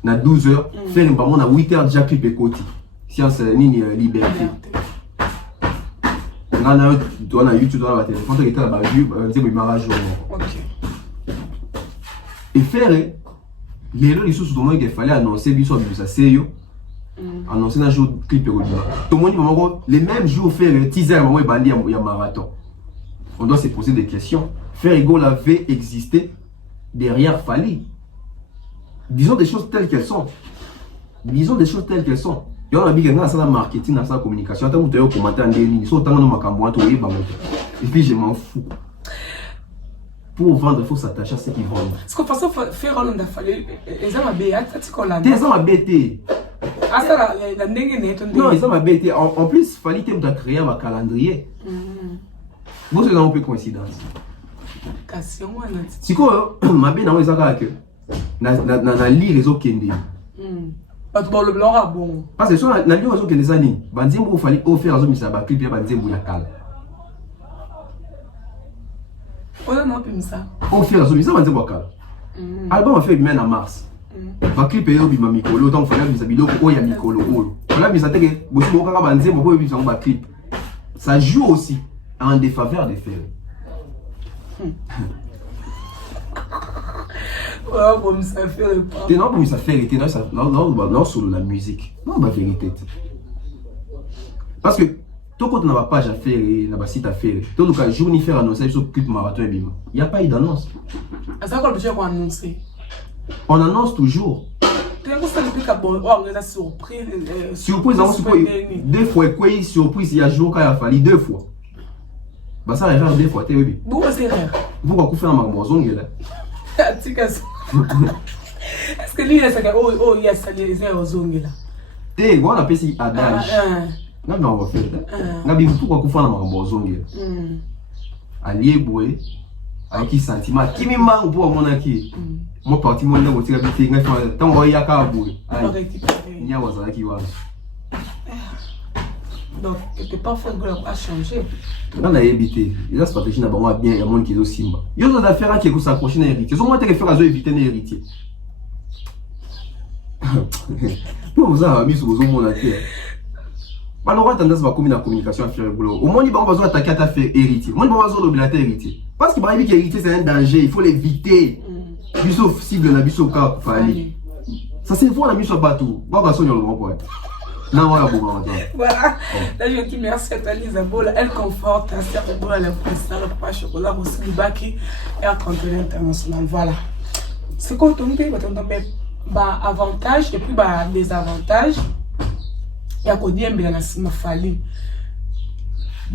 à 12h, faire un moment à 8h déjà clip et côté. Science, liberté. On a YouTube dans la téléphone, on a la vue, on dit mariage. Et faire les ressources tout le monde qu'il fallait annoncer bisous ça c'est annoncer un jour clip tout le monde les mêmes jours faire teaser moment et bandi il y a marathon. On doit se poser des questions. Faire égale avait existé derrière Fali. Disons des choses telles qu'elles sont. Disons des choses telles qu'elles sont. Il y a un marketing, dans la communication. Attends, vous avez commenté en ligne, et puis je m'en fous. Pour vendre, il faut s'attacher à ce qu'ils vendent. Est-ce qu'on pense à faire un fallu les hommes à BT, des hommes à BT. Ah, ça, la n'est non, les hommes à BT. En plus, il fallait créer un calendrier. Vous avez un peu coïncidence. Si quoi, ma bête n'a pas que na lire réseau Kendi. Le blanc a bon. Parce que sur la lire réseau Kendi zani, banzimbo il fallait offrir réseau misaba clip ya banzimbo ya kala. On a pas ça. Offrir réseau misaba banzimbo ya kala. Album a fait bien en mars. Va clip yo bima mikolo donc fallait misabilo ko ya mikolo olo. Voilà misateke bosi mo kaka banzimbo ko bima ba clip. Ça joue aussi en défaveur des faits. Bon, ça fait le pas. Non, mais ça fait vérité, non, sur la musique. Non, la vérité. Parce que, tout quand on n'a pas page à faire, on n'a site à faire, tout le cas, jour ni faire annoncer sur clip marathon et bim. Il n'y a pas eu d'annonce. C'est ça qu'on peut annoncer. On annonce toujours. Surprise, deux fois, quoi, surprise, il y a jour quand il a fallu deux fois. Bah ça arrive deux fois, t'es oui. Pourquoi c'est rare? Pourquoi vous faites un marmoison là? Est-ce que lui, il a ça? Oh, il y a ça, les airs aux ongles là. Eh, on appelle ça adage. Non, mais on va faire. On dit pourquoi vous faites un marmoison là? Allié boué, avec qui sentiment, qui me manque pour mon acquis. Moi, parti, moi, là, je suis là, tant qu'on y a qu'à boué. Il y a un qui va. Donc, quelque part, il faut que changer. On a évité. Et là, stratégie n'a pas bien, il y a un monde qui est au Simba. Il y a d'autres affaires qui s'approchent d'un héritier. Ils ont moins de faire à éviter un héritier. Pour vous avoir mis sur vos hommes, on a fait. Alors, on a tendance à communiquer la communication à faire le boulot. Au moins, il va besoin d'attaquer à ta faire héritier. Au moins, il va besoin d'obliger héritier. Parce qu'il va dire qu'héritier, c'est un danger. Il faut l'éviter. Sauf cible, on a vu au cas, fallait. Ça, c'est une fois, on a mis sur bateau. On va sonner le grand point. Voilà, là je dis merci à toi Isabelle, elle conforte un certain boulot à la presse, le papa chocolat aussi du bac et à contrôler international. Voilà. C'est quoi ton pays, avantage et puis désavantage. Il y a quoi dire bien la sima fali.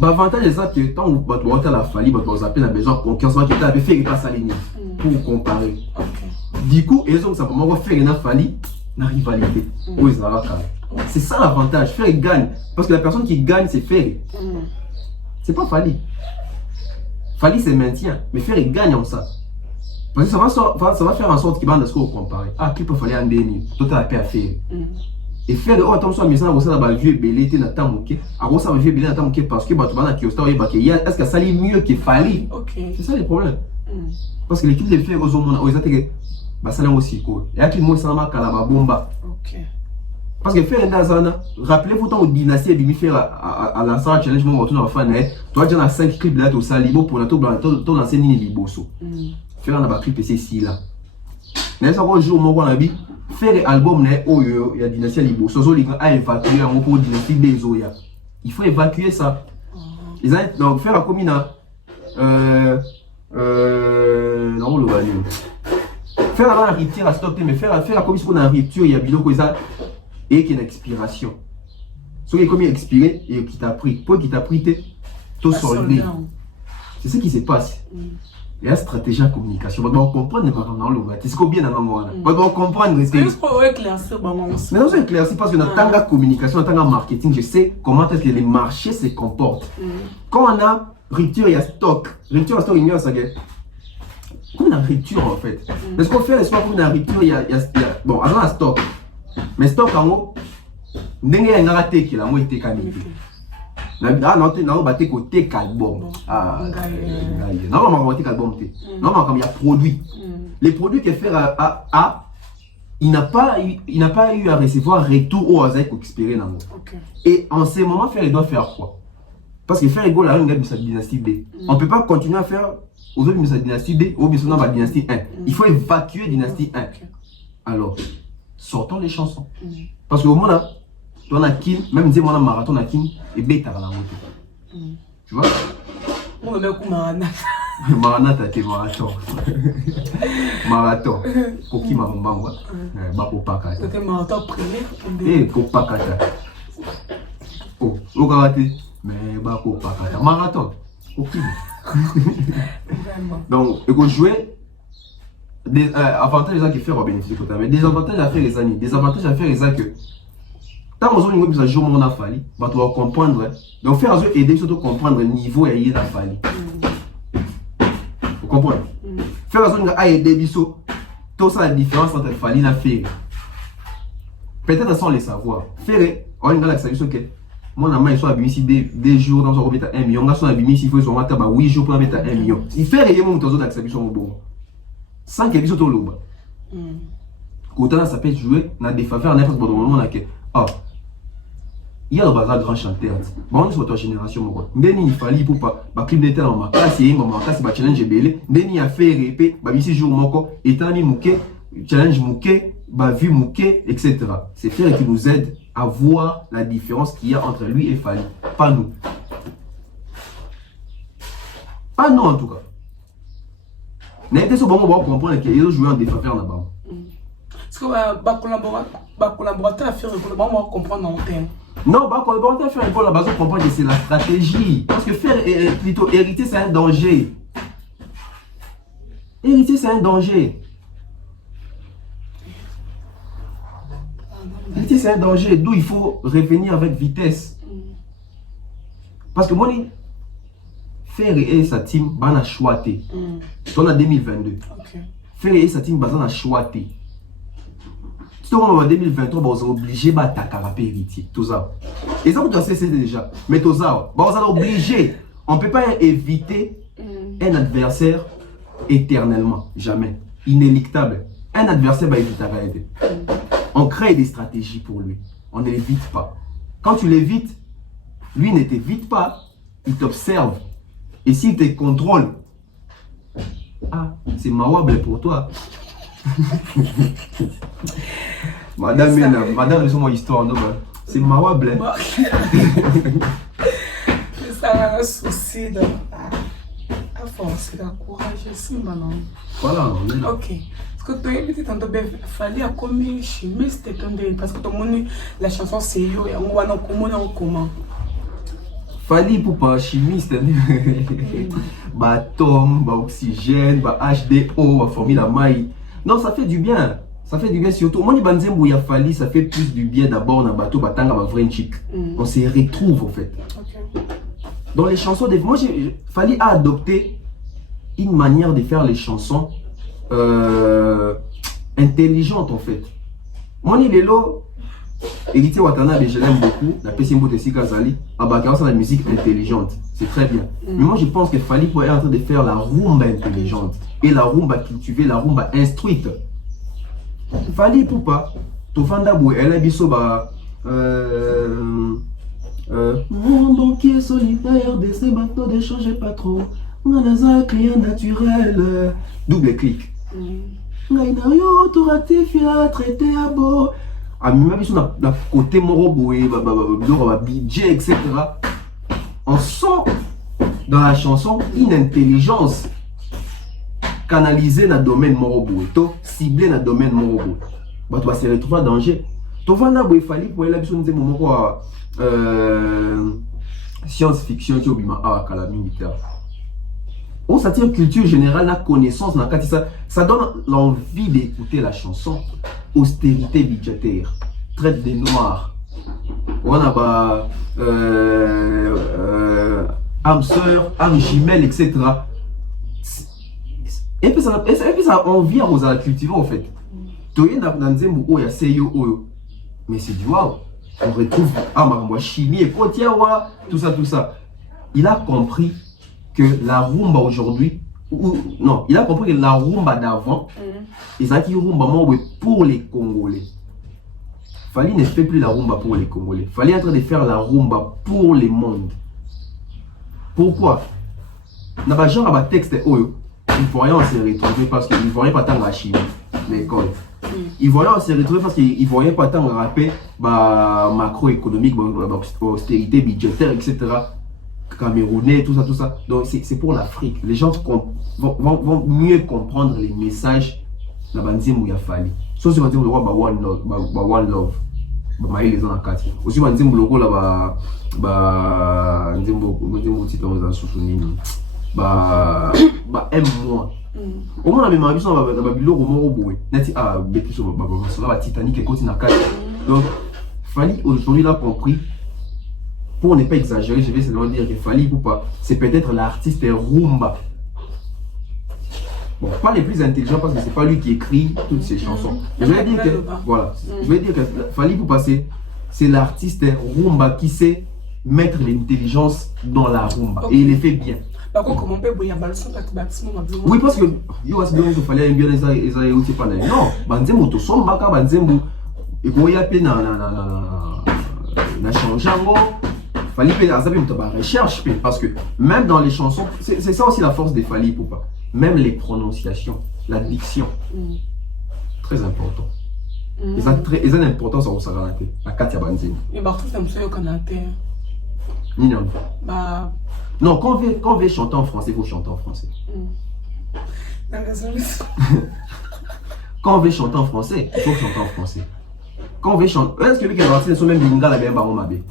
Avantage c'est ça que tant vous avez la fali, vous avez besoin de confiance, vous avez fait pas ça pour comparer. Du coup, ils ont simplement fait une fali, la rivalité. Oui, ça va calmer. C'est ça l'avantage, faire gagne. Parce que la personne qui gagne, c'est faire. C'est pas Fali. Fali, c'est maintien. Mais faire gagne en ça. Parce que ça va faire en sorte qu'il va se comparer. Ah, qui peut faire un déni. Tout à fait à faire. Et faire, oh, attention, mais ça va vieux belé, t'es dans moqué. Alors, ça va vieux belé, dans moqué parce que tu vas dans Kiosta, est-ce que ça lit mieux que Fali? C'est ça le problème. Parce que l'équipe de faire aux hommes, aux attaqués, ça l'a aussi cool. Et à qui moi, ça m'a calaba bomba. Parce que faire un Dazana, rappelez-vous tant au dynastie de faire à l'ensemble challenge, moi, retourne en fan, toi, tu as 5 clips là, tu as libo pour la ton ancien liboso. Faire un clip c'est ici là. Mais ça, un jour, moi, on a dit, faire un album, il y a dynastie liboso, so, il a évacué un pour dynastie des Oya. Il faut évacuer ça. Donc, faire un commune, non, le value. Faire la rupture à stopper, mais faire la commission qu'on a rupture, il y a bilo que ça. Et qu'il y a une expiration. Ce qui est comme expiré et qui t'a pris. Pour qu'il t'a pris, t'es soldé. C'est ce qui se passe. il y a stratégie en communication. On va comprendre les parents dans le c'est ce qu'on bien dans moi. On va comprendre ce que juste pour éclaircir bon mais non c'est éclairci parce que dans tant que communication, dans tant que marketing, je sais comment est-ce que les marchés se comportent. Quand on a rupture, il y a stock. Rupture, stock, il y a ça. Comme une rupture en fait. Parce qu'on fait l'espoir pour une rupture, il y a bon, avant la stock. Mais stock en haut, il y a une raté qui est la moitié qualité. Non, non, battre côté album. Ah, non, on va côté album. Non, comme il y a produit. Les produits que faire il n'a pas eu à recevoir retour au hasard pour expérimenter. Et en ce moment, il doit faire quoi? Parce que faire égaux la reine de sa dynastie B. On ne peut pas continuer à faire aux autres de sa dynastie B ou bien la dynastie 1. Il faut évacuer dynastie 1. Alors, sortons les chansons. Parce qu'au moment là, on a Kin, même dire mon marathon à Kin et bêta à la moto. Tu vois? On va mettre Maranatha. Maranatha, c'est marathon. Marathon. Pour qui m'a bamba? Bah pour pas kata. C'était marathon privé. Eh, pour pas kata. Oh, au karaté. Mais bah pour pas kata. Marathon. Pour qui? Donc, il faut jouer. Des avantages qui font bénéficier de mais des avantages à faire les années. Des avantages à faire les années que. Tant que vous avez joué mon affaire, tu vas comprendre. Donc, faire aider surtout comprendre le niveau et y est d'affaire. Vous comprenez? Faire aider biso, tout ça la différence entre Fali et la faire. Peut-être sans les savoir. Faire, on a la solution que mon ami il soit abîmé ici des jours dans son mettre 1 million. On a son abîmé ici, il faut son mettre 8 jours pour mettre 1 million. Il fait rien mon temps d'autres solution au bon. Sans que biso tout le bas. Quand on a ça peut jouer dans des faveurs n'importe quel moment on a que il y a le grand chanteur. Bon, on est sur votre génération. Il fallait pour pas. Clip d'été dans ma classe, il y a ma classe, challenge belé. Deni a fait répé, ici jour moko, étant mis mouké, challenge mouké, vu mouké, etc. C'est faire qui nous aide à voir la différence qu'il y a entre lui et Fali. Pas nous. Pas nous en tout cas. N'était ce bon moment pour comprendre qu'il y a des joueurs en défaveur là-bas. Est-ce que les collaborateurs vont comprendre en termes? Non, bah, quand on fait un peu la base, on comprend que c'est la stratégie. Parce que faire plutôt hériter, c'est un danger. Hériter, c'est un danger. Hériter, c'est un danger. D'où il faut revenir avec vitesse. Parce que moi, faire et sa team, on a choisi. On a 2022. Faire et sa team, on a choisi. Si on est en 2023, on est obligé d'attaquer héritier. Tout ça. Et ça, vous doit cesser déjà. Mais tout ça, on est obligé. On ne peut pas éviter un adversaire éternellement. Jamais. Inéluctable. Un adversaire va éviter arrêter. On crée des stratégies pour lui. On ne l'évite pas. Quand tu l'évites, lui ne t'évite pas. Il t'observe. Et s'il te contrôle, c'est mawable pour toi. Madame, c'est mon histoire, non? C'est mawable. C'est ça, un souci de. À force, c'est courage aussi, maintenant. Voilà, on est là. Ok. Parce que tu as invité tantôt, il fallait à combien chimiste parce que tout le monde, la chanson c'est yo, et on va en comment. Fallait pour pas chimiste, atome, oxygène, H2O, formule à maille. Non, ça fait du bien. Ça fait du bien surtout. Moi, il a fallu, ça fait plus du bien d'abord dans le bateau, batanga, vrai chic. On se retrouve en fait. Dans les chansons, moi, il fallait adopter une manière de faire les chansons intelligentes en fait. Moi, il est là. Héritier Watanabe, je l'aime beaucoup. La Pessimbo de Sikazali, c'est la musique intelligente. C'est très bien. Mais moi, je pense qu'il fallait pour être en train de faire la rumba intelligente. Et la rumba cultivée, la rumba instruite. Il fallait pour pas. Tofandabou, elle a biso mon banquier solitaire de ces bateaux ne changez pas trop. On a un client naturel. Double clic. Ngainario, tout ratifié, traité à bord. A même si on a côté moroboué, budget, etc. On sent dans la chanson une intelligence canalisée dans le domaine moroboué, ciblée dans le domaine moroboué. Tu vas se retrouver en danger. Tu vas voir il fallait pour elle besoin de moment science-fiction qui obima à la militaire. on s'attire culture générale, la connaissance, ça donne l'envie d'écouter la chanson. Austérité budgétaire, traite des noirs. On a âme sœur, âme jumelle, etc. Et puis ça envie à cultiver en fait. Mais c'est du wow. On retrouve chimie et tout ça. Il a compris que la rumba aujourd'hui, non, il a compris que la rumba d'avant, ils ont dit rumba pour les Congolais. Fali ne fait plus la rumba pour les Congolais. Fali est en train de faire la rumba pour le monde. Pourquoi? Dans le genre de texte, ils ne vont rien se retrouver parce qu'ils ne vont rien pas tant à Chine, l'école. Ils vont rien se retrouver parce qu'ils ne vont rien pas tant à rapper macroéconomique, austérité budgétaire, etc. Camerounais, tout ça. Donc c'est pour l'Afrique. Les gens vont mieux comprendre les messages de la banzim où il y a fallu. Sauf si on dit le roi one love. Les gens en quartier. Aussi on dit le roi là aime-moi. Au moins, on a mis un bilot au moins au bout. On a Titanic et continue à quatre. Donc, Fali aujourd'hui l'a compris. Pour ne pas exagérer, je vais seulement dire que Fali Ipupa, c'est peut-être l'artiste rumba. Bon, pas les plus intelligents parce que c'est pas lui qui écrit toutes ses chansons. Je vais dire que voilà, je vais dire que Fali Ipupa c'est l'artiste rumba qui sait mettre l'intelligence dans la rumba et il le fait bien. Par contre, comment on peut boire balson quand bâtiment? Oui, parce que yo as bien que fallait bien les outils pas non, banzembo to somba ka banzembo et qu'on y a plein na changeant Fali pe azabi mutaba recherche parce que même dans les chansons, c'est ça aussi la force des Fali Ipupa. Même les prononciations, la diction, très important. Ils ont une importance au Sagalate, à Katia Banzini. Et bah, tout ça me fait au Canada. Non. Bah. Non, quand on veut chanter en français, il faut chanter en français. Quand on veut chanter en français, il faut chanter en français. Quand on veut chanter, est-ce que les artistes sont même lingala bien baron mabé?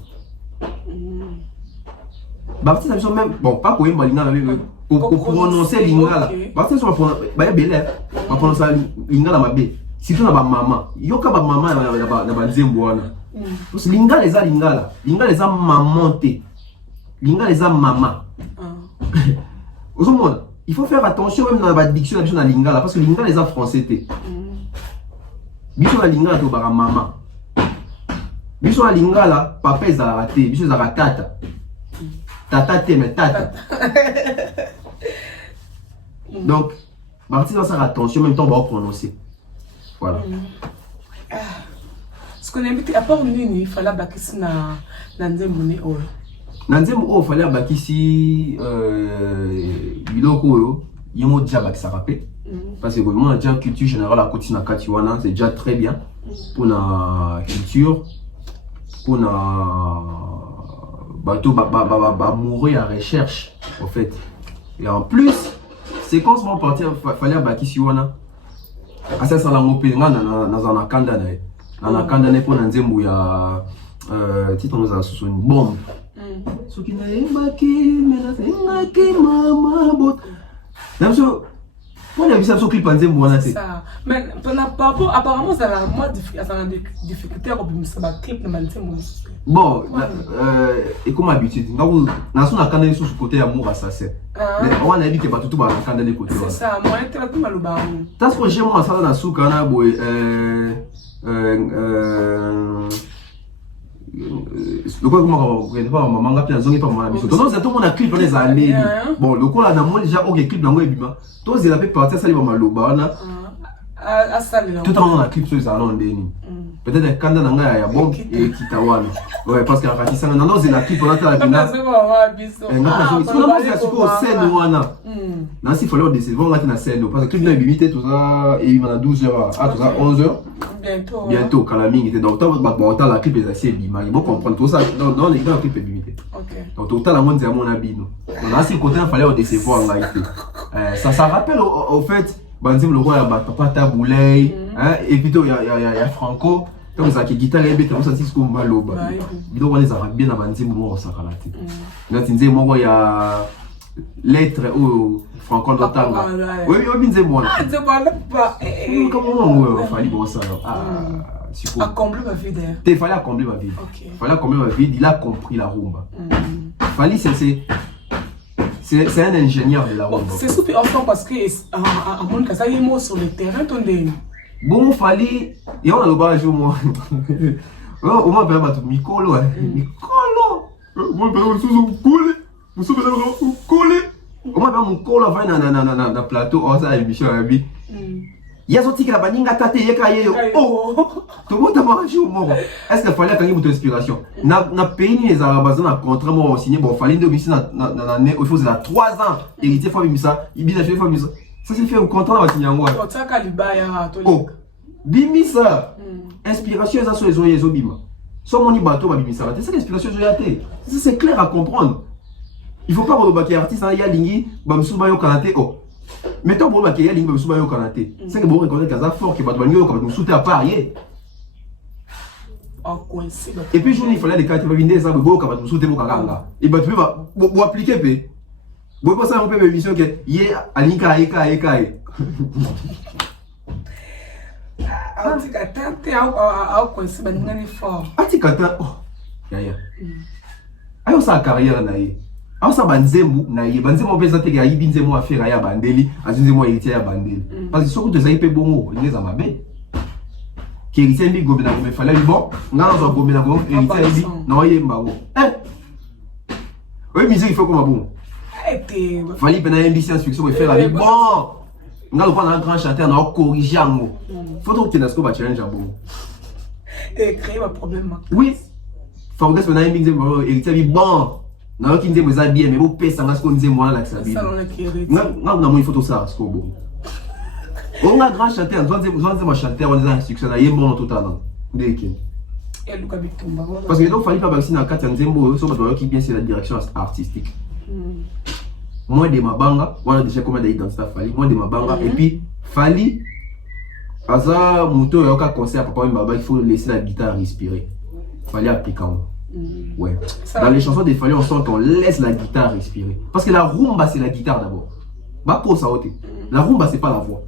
Artistes sont même bon pas quoi lingala pour prononcer lingala. Artistes sont ba belé, ba prononcer lingala mabé. Si tu n'as pas maman, yoka ba maman na ba nzembo wana. Parce que lingala les a mamanté. Lingala les a maman. Il faut faire attention même dans la diction de la lingala parce que lingala les a français. Biso la lingala to bara maman. Biso la lingala papa za raté, biso za tata. Tata te mais tata. Donc, partie dans sa attention même temps on va prononcer. Voilà. Ce qu'on a dit à part Nini, il fallait bakisi na nzembo o. Nanzembo fallait bakisi biloko yo yemo déjà bakisa rapé parce que vraiment déjà culture générale à côté na katiwana c'est déjà très bien pour la culture pour la bateau mourir à recherche en fait et en plus c'est quand on partir fallait bakisi wana asa sala ngope na kanda na kanda ne pour nanzembo ya titre nous a sous une bombe. Ce qui n'a pas maman bot. On a vu ça sur clip en disant bon ça. Mais apparemment ça a moins difficulté à obtenir ça clip de Manzembo. Bon, et comme habitude, nous avons un canal sur ce côté amour assassin. On a dit que pas tout va un canal côté. C'est ça, moi j'étais là tout malouba. T'as ce que j'ai moi ça dans sous canal boy le quoi comment pas maman ga pia zongi pas maman biso donc c'est tout mon clip dans les années bon le quoi là na moi déjà ok clip dans ebima to zela pe partir ça li ba maloba na à ça là tout en a clip sur ça non ndeni peut-être quand na nga ya bon et kitawana ouais parce que rakati ça non zela clip là ta la bina c'est maman biso c'est quoi scène wana na si faut le décevoir là na scène parce que clip na limité tout ça et il m'a 12h à tout ça 11h bientôt quand la mine était dans autant la clip est assez bima il faut comprendre tout ça dans les grands clips est limité donc total la monde c'est mon abino on a si côté il fallait décevoir là ça rappelle au fait bandim le roi papa taboulay et puis il y a Franco comme ça qui guitare et bête comme ça c'est comme maloba donc on les a bien à bandim moi au sakalate là tu disais moi il y a lettre ou franco d'otanga. Oui, oui, Nzembo. Ah, Nzembo, pas. Comment fallait bon ça? À combler ma vie d'ailleurs. Il fallait combler ma vie. Okay. Fallait combler ma vie. Il a compris la rumba. Fallait c'est un ingénieur de la rumba. C'est super important parce que à mon cas ça y est mot sur le terrain ton dé. Bon fallait et on a le bas jour moi. Au moins ben bato mikolo mikolo. Moi ben sous coller. Vous savez coller. Au moins ben mon colo va na plateau on ça émission à bi. Il y a sorti que la baninga tate yekaye oh tout le monde a mangé au moment. Est-ce qu'il fallait quand votre inspiration na pays les arabes na contrat moi signé bon fallait de ici na il faut ça 3 ans héritier faut bimisa ibisa fait faut bimisa ça c'est fait au contrat va signer ngwa ça ka libaya to oh bimisa inspiration ça sur les bima so moni bateau va bimisa c'est l'inspiration je yaté ça c'est clair à comprendre il faut pas que le artiste ya lingi bamsu ba yo kanate oh mettons pour qu'il y a une ligne de kanaté. C'est que bon reconnaître que ça fort que pas de comme nous sauter à parier. Et puis il fallait des cartes vendre ça beau comme nous sauter au kanga. Et bah tu vas appliquer pe. Bon pas ça on peut émission que yé alinka eka. Antikata au coincer baningani fort. Antikata oh. Ya. Ayo sa carrière naïe. Alors ça banzembu na ye banzembu pesa te ya yibinzemu affaire ya bandeli azinzemu héritier ya bandeli parce que surtout ça ipe bongo ngeza mabe ki héritier mbi gobena ko fallait bon na zo gobena ko héritier mbi na ye mbango oui musique il faut comme bon fallait pena ambition fiction faire avec bon ngalo pas un grand chanteur na corriger ngo faut donc que nasko ba challenge bon et créer un problème oui faut que na ambition héritier mbi bon na qui nzembo za bien mais bo pesa ngasko nzembo wana la sabi na mo photo ça ce bon on a grand chanteur on chanteur on a succès na yembo totalement ndeki et Luka Bitumba parce que donc fallait pas vacciner en 4 nzembo so ba qui bien c'est la direction artistique moi de mabanga on a déjà comment d'identité fallait moi de mabanga et puis fallait asa muto yoka concert papa mbaba il faut laisser la guitare respirer fallait appliquer. Ouais. Dans les chansons des Fally, on sent qu'on laisse la guitare respirer. Parce que la rumba, c'est la guitare d'abord. La rumba, c'est pas la voix.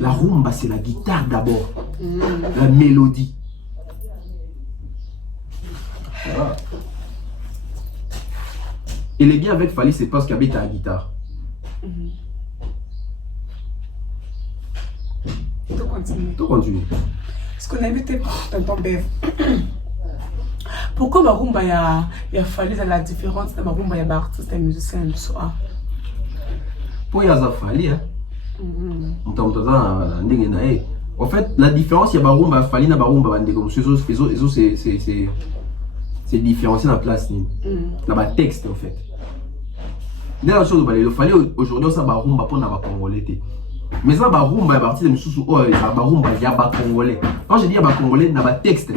La rumba, c'est la guitare d'abord. La mélodie. Voilà. Et les biens avec Fally, c'est parce qu'il y avait la guitare. Tout continue. Est-ce qu'on a invité Tonton Bev? Pourquoi ma rumba ya Fally la différence de ma rumba ya artiste et musicien du soir? Pour y avoir Fally en fait la différence il y a rumba Fally na rumba bande comme c'est différencié dans la place dans le texte en fait. D'ailleurs chose le Fally aujourd'hui ça rumba pour na congolais. Mais ça rumba ya artiste mususu oh rumba ya congolais. Quand je dis ba congolais na texte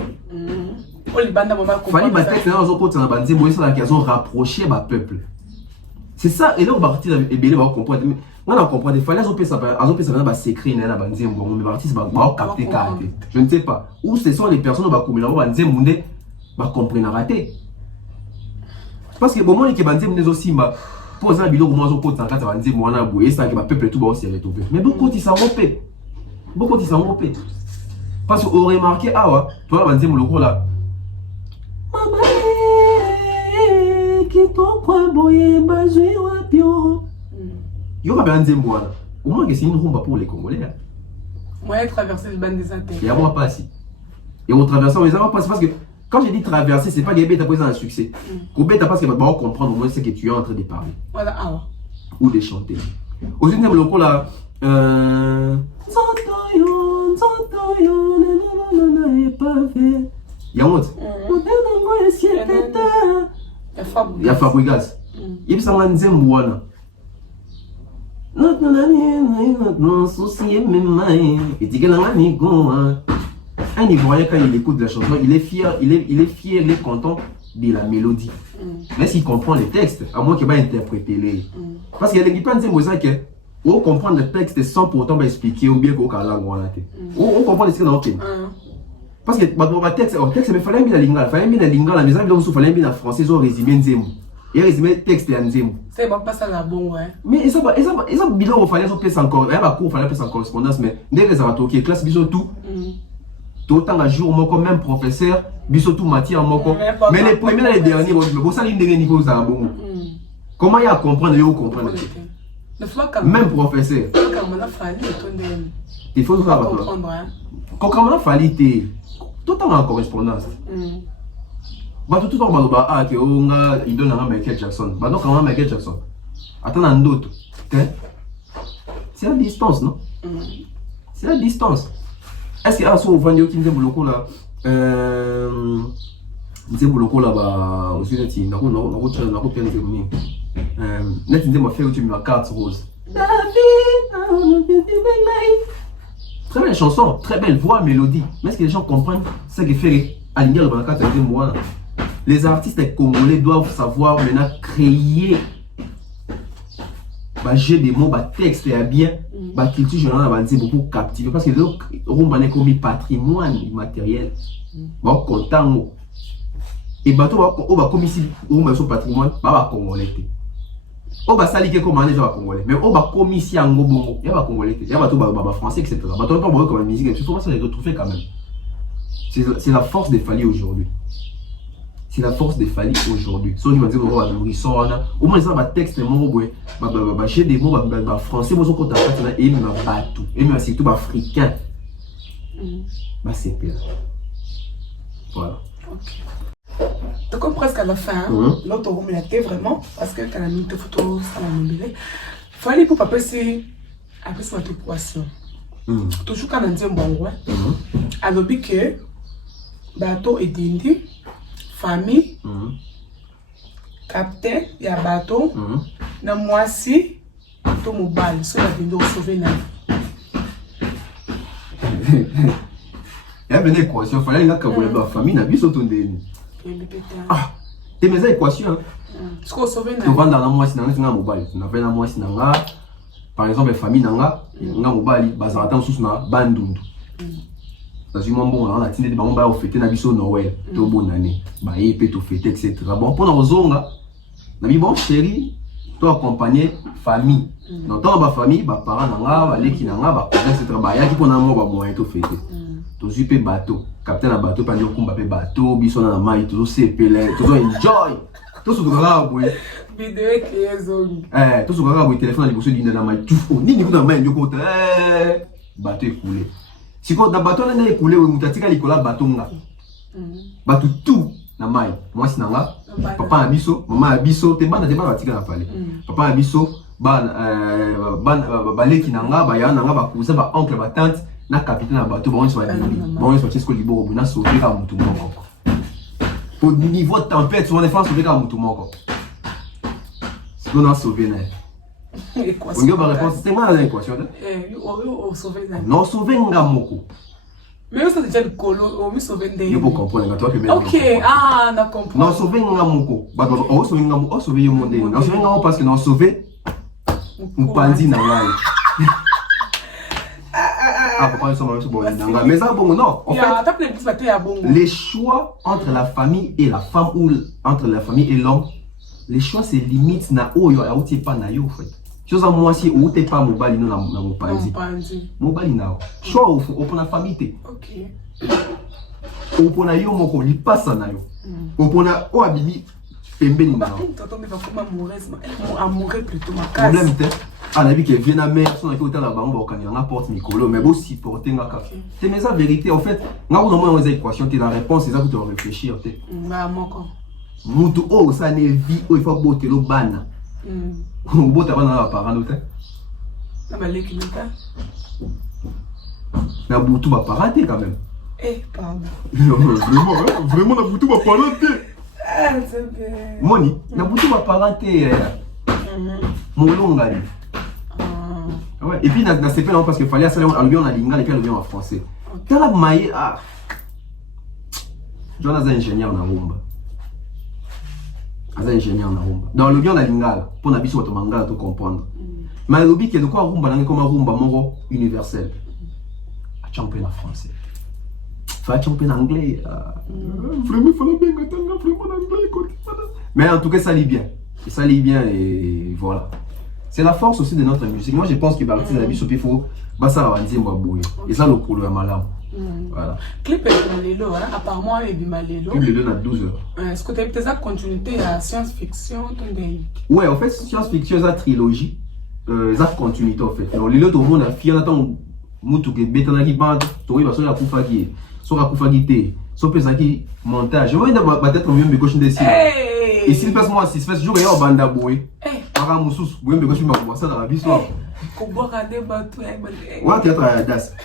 Fally battre dans un côté dans bandit moi ça qui ont rapproché ba peuple. C'est ça et là on va partir et bien on va comprendre mais on a compris des Fally ont fait ça ba secret na bandit bon mais artiste ba capter carte. Je ne sais pas où ce sont les personnes ba comme là bandit monde ba comprendre rater. Parce que bon moi qui bandit monde aussi ba pour ça biloko moi zo côté dans carte bandit moi na boyer ça que ba peuple tout ba se retrouver. Mais beaucoup ils s'en repé. Parce qu'on remarqué ah ouais toi bandit mon logo là Yo va bien Nzembo là. Au moins que c'est une rumba pour les Congolais. Moi traverser le ban des intérêts. Il y a moi pas si. Et on traverse les avant parce que quand je dis traverser c'est pas que tu as pris un succès. Qu'on bête parce que va comprendre au moins ce que tu es en train de parler. Voilà ah ou de chanter. Aussi Nzembo loco là il y a honte. Il y a Fabregas. Il y a ça Nzembo là. Non, souci même et dit que un Ivoirien quand il écoute la chanson, il est fier, il est content de la mélodie. Mais s'il comprend les textes, à moins qu'il va interpréter les. Parce qu'il y a des gens qui disent que on comprend le texte sans pourtant expliquer ou bien qu'on a la langue. On comprend les textes dans le parce que le texte, il fallait bien la lingala, la maison il fallait bien en français, ils ont résumé Nzembo. Et résumé texte ya nzembo. C'est pas ça la bon ouais. Mais ça bilan fallait so pesa encore. Il y a cours fallait pesa en correspondance mais dès que ça va toquer classe biso tout. Tout temps à jour moko même professeur biso tout matière moko. Mais les premiers et les derniers bon ça l'indé niveau ça bon. Comment il y a comprendre et comprendre. Même professeur. Il faut comprendre. Comment fallait tout temps en correspondance. Tout le temps, il donne à Michael Jackson. Donc, comment Michael Jackson? Attends, un autre. C'est la distance, non? C'est la distance. Est-ce qu'il y a un son qui me dit beaucoup là? Je beaucoup là, aussi, net, il m'a fait une carte rose. Très belle chanson, très belle voix, mélodie. Mais est-ce que les gens comprennent ce qui fait aligner le carte avec moi? Les artistes congolais doivent savoir maintenant créer jeu des mots, texte et bien, culture générale beaucoup captiver parce que le rumba est comme patrimoine immatériel. Bon, content. Et bateau, on va comme ici, rumba son patrimoine, va congolais. On va s'allier comme un congolais, mais on va comme ici en Gobongo, il y a congolais, il y a bateau français, etc. Bateau, on va comme la musique, il faut pas se retrouver quand même. C'est la force des Fali aujourd'hui. C'est la force des Fali aujourd'hui. Si on va dire, au moins, ça va texte, j'ai des mots français, moi, et même bateau, et même surtout africain. C'est pire. Voilà. Donc, comme presque à la fin, l'autre room était vraiment, parce que quand la minute photo, ça m'a mobilisé. Il fallait pour pas passer après cette poisson. Toujours quand on dit un bon roi, alors que bateau et dindi. Famille, capitaine, il y a bateau, na moi si, tout mon bal, sur la vidéo sauver na. Il y a une équation, il fallait que la famille n'a pas sauté de. Ah, et mes équations. Ce qu'on sauve na. Tu vas dans la moi si na nga mobile, na fait na moi si na nga. Par exemple, famille na nga mobile, bazaratan sous na bandundu. Parce que bon, on a tenu des bambins au fêter nabiso Noël, tout bonne année, bah et peut tout fêter etc. Bon pour nos zonga, nabi bon chéri, toi accompagner famille. Donc dans ma famille, bah parents nanga, bah les qui nanga, bah etc. Bah y'a qui qu'on a moi bah moyen tout fêter. Tout super bateau, capitaine à bateau, pas dire qu'on va bateau, bison dans la maille, tout c'est pelé, tout enjoy, tout ce que là oui. Vidéo qui est zone. Tout ce que là oui téléphone à l'époque d'une dans la maille, tout ni ni dans la maille du côté, bateau coulé. Si vous avez bateau, vous avez coulé, vous avez bateau. Bateau tout na mai. Moi, c'est nanga. Papa abiso, maman abiso, te bana te bana batika na pale. Papa abiso, balé ki nanga, ba ya nanga ba cousin, ba oncle, ba tante, na capitaine na bateau, bon, ils sont alignés. Bon, ils sont chez Liboro, na sauver ka mutu moko. Pour niveau de tempête, souvent les femmes sauver ka mutu moko. C'est qu'on a sauvé na. Équation. On a réponse, c'est moi l'équation. Non, sauver nga moko. Mais ça déjà le colo, on me sauve des. Il faut comprendre toi que OK, ah, on a compris. Non, sauver nga moko. Bah on sauver nga moko, sauver yo monde. Non, sauver nga moko parce que non sauver ou pandi na ngai. Ah, papa, ils sont même bon nanga. Mais ça bon non. En fait, les choix entre la famille et la femme ou entre la famille et l'homme, les choix c'est limite na oyo ya uti pa na yo en fait. Chose à moi si ou t'es pas mobile non na mobile. Mobile na. Choix au pour la famille. OK. Ou pour na yo moko li passa na yo. Ou pour na o abili pembeni na. Tonton me va comme amoureux plutôt ma case. Problème te. Ah la vie qui vient na mère son qui otala bango ba kanya na porte Nicolo mais beau supporter nga ka. C'est mais la vérité en fait, nga on moins les équations la réponse c'est ça que tu dois réfléchir te. Na moko. Mutu o ça ne vie o il faut boter lo bana. Bota bana la parent te. Na baleki nita. Na butu ba parent quand même. Eh pardon. Vraiment na butu ba parent te. Ah c'est bien. Moni, na butu ba parent te. Molongani. Ouais, et puis dans ces faits parce qu'il fallait ça on bien en lingala et puis on bien en français. Dans la maille ah. Jonas est ingénieur na rumba. Aza ingénieur na rumba. Dans le bien en lingala pour na biso to mangala to comprendre. Mais le but que de quoi rumba na comme rumba moro universel. A champion en français. Fa champion en anglais. Vraiment il fallait bien que tu vraiment en anglais. Mais en tout cas ça lit bien. Et ça lit bien et voilà. C'est la force aussi de notre musique. Moi je pense que l'artiste a il faut ça va dire moi boy. Et ça le polo est malade. Voilà. Clip est Malélo, apparemment il est du Malélo. Clip le donne à 12 heures. Est-ce que tu as peut-être la continuité à science-fiction? Ouais, en fait, science-fiction, c'est la trilogie. C'est la continuité en fait. Donc, les autres, tout le monde a fier d'attendre. Moutou qui bête dans qui bande, tu vois, sur la coufa qui sur la coufa qui t'est, sur le qui montage. Je vois une tête au mieux de gauche de ici. Et s'il passe moi 6 jours, il y a un banda boy. Para Moussous, oui, mais gauche, mais ça dans la vie soir. Comment regarder bateau? Ouais, tu es à Das.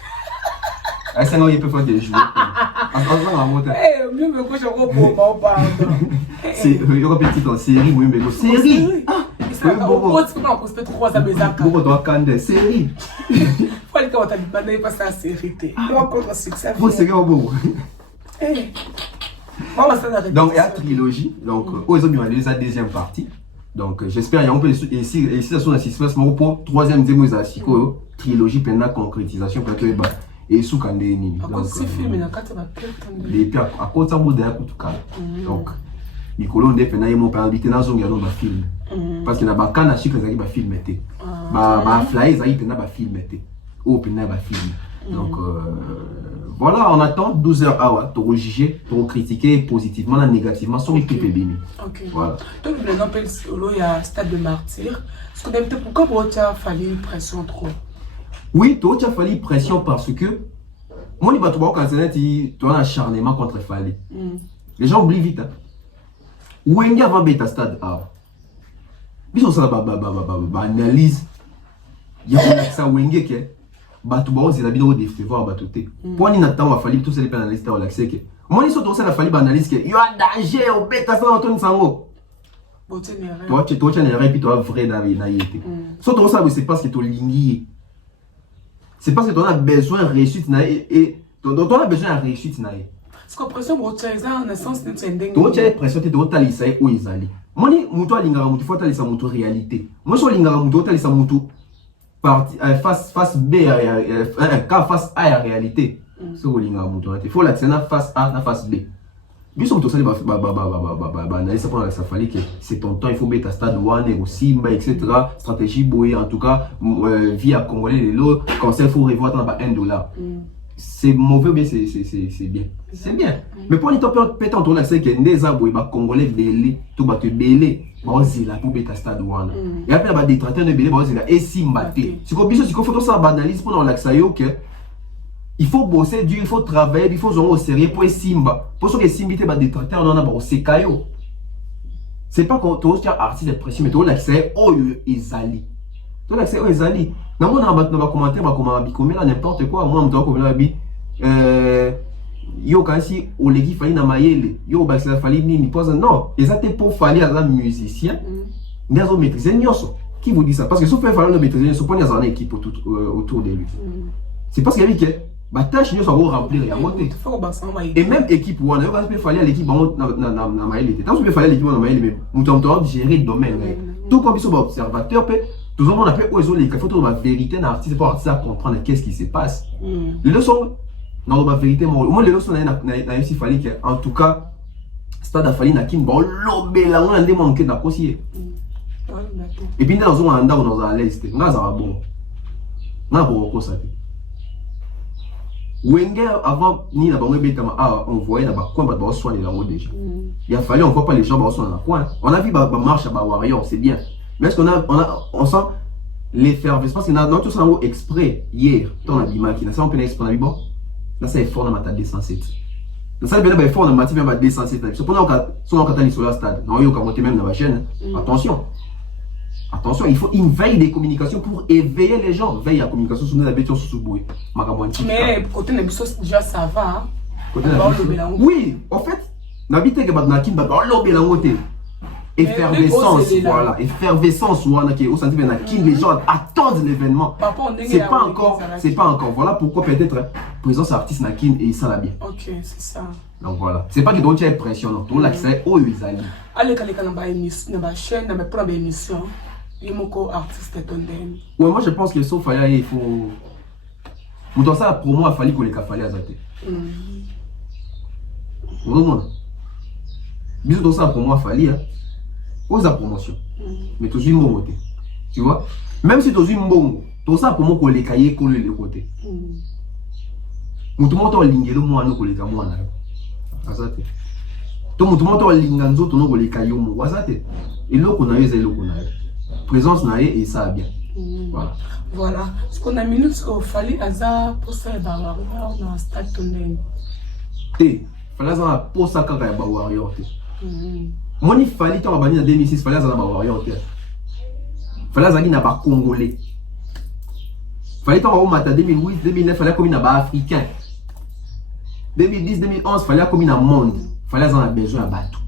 À 5 ans, il peut faire des jours. Mieux me gauche, on va pas. C'est il y aura petit en série, oui, mais série. Pourquoi tu peux en poster 3 à mes actes? Pourquoi tu as candé série? Faut aller quand tu as dit pas passer à série. On va prendre succès. Faut série au bout. Donc il y a trilogie. Donc ils ont mis la deuxième partie. Donc j'espère qu'il y a un peu et si ça sont assistés pour troisième démo trilogie pleine de concrétisation pour que et sous candé ni. Donc c'est film na kata ba les puis à côté ça modèle tout cas. Donc Nicolas on défend na mo pas invité dans zone dans film. Parce que na ba kana chic ezaki ba film était. Ba fly ezaki pena ba film était. Ou pena ba film. Donc voilà, on attend 12 heures à pour juger, pour critiquer positivement ou négativement son équipe et béni. OK. Voilà. Donc par exemple il y a Stade de Martyr. Est-ce que d'habitude pourquoi tu as fallu une pression trop? Oui, tu as fallu pression parce que moi il va te voir quand tu as un acharnement contre Fali. Les gens oublient vite. Où est-ce avant bêta Stade A? Bisous ça analyse. Il y a ça où est-ce que batu ba ozela bino défevoir batu te poni na temps afali tout c'est les analystes au l'accès que moi ils sont tous la fali analyse que il y a danger au bêta ça dans ton sango toi tu ne répètes toi vrai dans la yété surtout ça c'est parce que tu ligné c'est parce que tu as besoin de réussite et tu as besoin de réussite na parce que pression pour utiliser en essence c'est ndenge tu as pression tu dois talisa où ils allaient moi ni muto alingara muto faut talisa muto réalité moi so lingara muto talisa muto face B face A en réalité. Il faut l'accéder face A na face B. Bien sûr, tout ça, ça fallait que c'est ton temps, il faut mettre à stade 1 ou Simba, etc. Stratégie Boé, en tout cas, via Congolais, les lots, conseil, il faut revoir dans $1. C'est mauvais, mais c'est bien. C'est bien. Mais pour les top pétants, on a c'est que les aboués, les Congolais, tout va te belé. Là pour bêta stade 1 et après bah des traiteurs de belé bah là et Simba c'est comme il faut ça banalise pour dans l'accès OK il faut bosser dur il faut travailler il faut jouer au sérieux pour Simba pour ce que Simba bah des traiteurs on a bah c'est caillou c'est pas quand tu as artiste de pression mais tu l'accès oh ezali tu l'accès oh ezali dans mon commentaire bah comment bicomer là n'importe quoi moi on doit comme là bi yo kasi olegi fali na mayele yo bakisa fali nini pose non exactement pour fali à la musicien ndazo maîtriser nyoso qui vous dit ça parce que sauf fali no maîtriser so poni azana équipe autour de lui c'est parce qu'il y a que ba tâche nyoso va remplir ya moté et même équipe wana yo kasi fali à l'équipe na mayele tant que fali à l'équipe na mayele mais muto gérer le domaine tout comme ils observateur peut tout le monde appelle oiseau les faut trouver la vérité dans l'artiste pour artiste à comprendre qu'est-ce qui se passe les leçons non la vérité moi les leçons na aussi fallait que en tout cas stade fallait na kim bon lobela on ande manquer na kosi et puis dans un endroit dans à l'est ngaza bon na bon ko ça Wenger avant ni na bango betama on voyait na ba coin ba soigner la route déjà il a fallu on voit pas les gens ba soigner na coin on a vu ba marche ba warrior c'est bien mais est-ce on sent l'effervescence parce que dans tout ça exprès hier dans la bima qui na ça on peut exprès bon là c'est fort dans ma tête 207 ça c'est fort dans ma tête même 207 cependant quand on a sur le stade non il faut monter même dans la chaîne attention il faut une veille des communications pour éveiller les gens veille à communication sur nos habitudes sur Boué mais côté Nebiso déjà ça va oui en fait n'habite que maintenant qui va l'obéla côté effervescence voilà effervescence ou on a qui au sentiment qui les gens attendent l'événement c'est pas encore voilà pourquoi peut-être présence artiste na kin et ça la bien OK c'est ça donc voilà c'est pas que donc tu as pression non tout l'accès au usali allez quand ba émission na ba chaîne na ba pour émission et moko artiste tondem ouais moi je pense que sauf faya il faut dans ça la promo a fallu qu'on les fallait azater vraiment bisous dans ça pour moi fallait Pose la promotion. Mais tu as une bonne. Tu vois? Même si tu as une bonne, tu as pour moi que les cahiers collent les côtés. Tout le monde a l'ingélo moi nous que les cahiers moi. Tout le monde a l'inganzo tout nous les cahiers moi. Et là qu'on a eu, c'est là qu'on a eu. Présence n'a et ça bien. Voilà. Voilà. Ce qu'on a mis nous au fallait hasard pour ça dans le stade Tondé. Fallait hasard pour ça quand il y a un warrior. Moi il fallait quand on a banni en 2006 fallait hasard un warrior. Fallait hasard n'a pas congolais. Fallait quand on a en 2008 2009 fallait comme un africain. 2010 2011 fallait comme un monde. Fallait hasard un besoin à battre.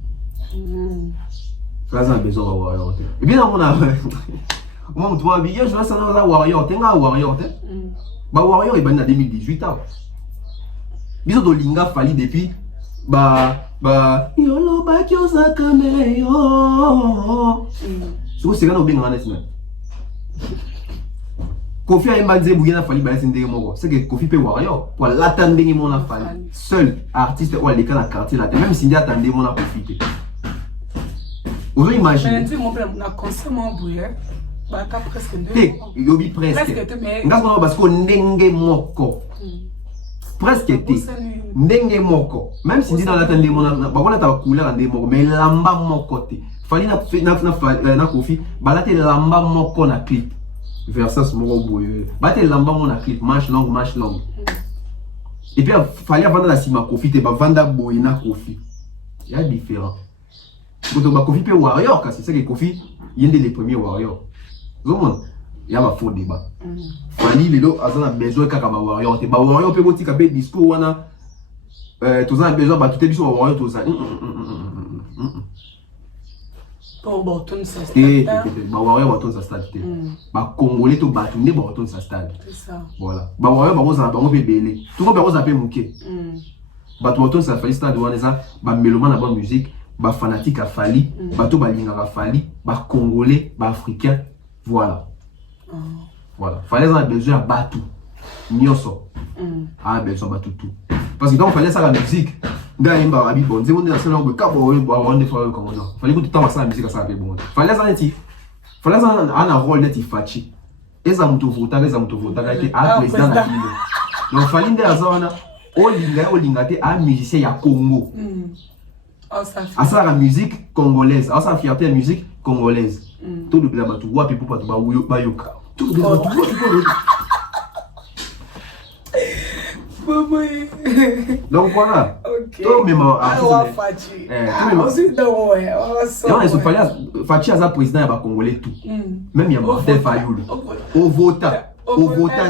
Fallait hasard un besoin à warrior. Et bien on a moi, tu vois, je vais s'en aller à Warrior. Tu es un Warrior. Warrior est banni en 2018. Bisous de Linga Fali depuis. Yolo Bakio Sakame. C'est quand on bien en est. Kofi a imagé Bouyana Fali Balasinde Moko. C'est que Kofi peut Warrior. Pour l'attendre, mon a Fali. Seul artiste ou les cas dans le quartier là. Même si il attendait, mon a profité. Vous imaginez. Je vais constamment bouillir. Bah, presque 2 ans. Yobi presque. Parce qu'on nenge moko. Presque été. Nenge moko. Même si dans l'attente de mon on a ta couleur en moko, mais lamba moko te. Fali na Kofi, balate lamba moko na clip. Versus moko boye. Balate lamba moko na clip, manche long. Et puis fali vendre la sima Kofi te ba vanda boye na Kofi. Il y a différent. Quand on va Kofi pe warrior, c'est ça que Kofi, il est les premiers warriors. Il y a un faux débat. Fali les deux a besoin de kaka warrior. Ba warrior peut botti kabe discours wana. Tous a besoin ba tout est sur warrior tous ça. Pour bâton ça stade. Ba warrior bâton ça stade. Ba congolais to batunde ba bâton ça stade. C'est ça. Voilà. Ba warrior ba boza ba ngopé belé. Tout le monde ba zappé muké. Ba bâton ça Fali stade wana ça ba mélomane na bonne musique, ba fanatique a Fali, ba to ba linga Fali, ba congolais, ba africain. Voilà. Voilà. Fallait avoir besoin de battre. Nyoso. Ah, besoin de battre tout. Parce que quand on fallait ça la musique, gars, il m'a dit bon, c'est bon, c'est là où on des fois comme ça. Fallait que tu t'en ça la musique ça bon. Fallait ça net. Fallait ça un rôle net fachi. Et ça muto vota que a président la ville. Donc fallait des azana olinga te a musicien ya Congo. Ça la musique congolaise. Ça fierté la musique congolaise. Tout le monde tout wapi pour pas tout bayoka. Tout le monde donc voilà. Tout même Fachi a président ya congolais tout. Même ya Martin Fayulu. Au vota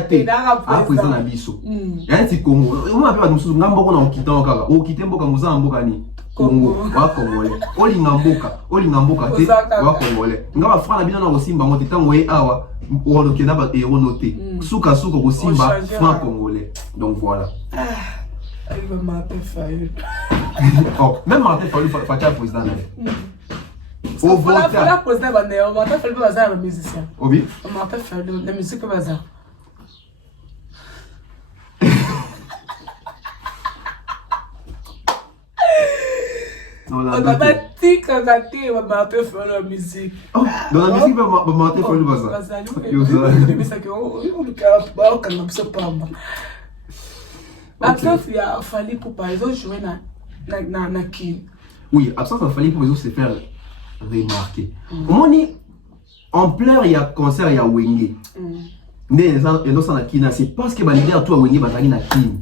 te a président na biso. Ya ti Congo. On appelle pas nous ngamboko na okita kaka. Okite mboka muzamba mboka ni Congo wa congolais. Olinga mboka te wa congolais. Ngaba frana bina na osimba ngote tango e awa on okenda ba héros noté. Suka ko simba franc congolais. Donc voilà. Il va Martin Fayulu. Oh, même Martin Fayulu Fachi a président. Au vote. La président Martin Fayulu bazar le musicien. Oui. Martin Fayulu la musique bazar. On a pas dit qu'on a dit on va faire la musique. Dans la musique, on va faire le bazar. Mais ça que on le cap pas on ne sait pas. Absence il a fallu pour par exemple jouer na qui. Oui, absence il fallait pour les autres se faire remarquer. On est en plein il y a concert il y a Wenge. Mais et non ça na Kina c'est parce que ba leader toi Wenge bazali na Kina.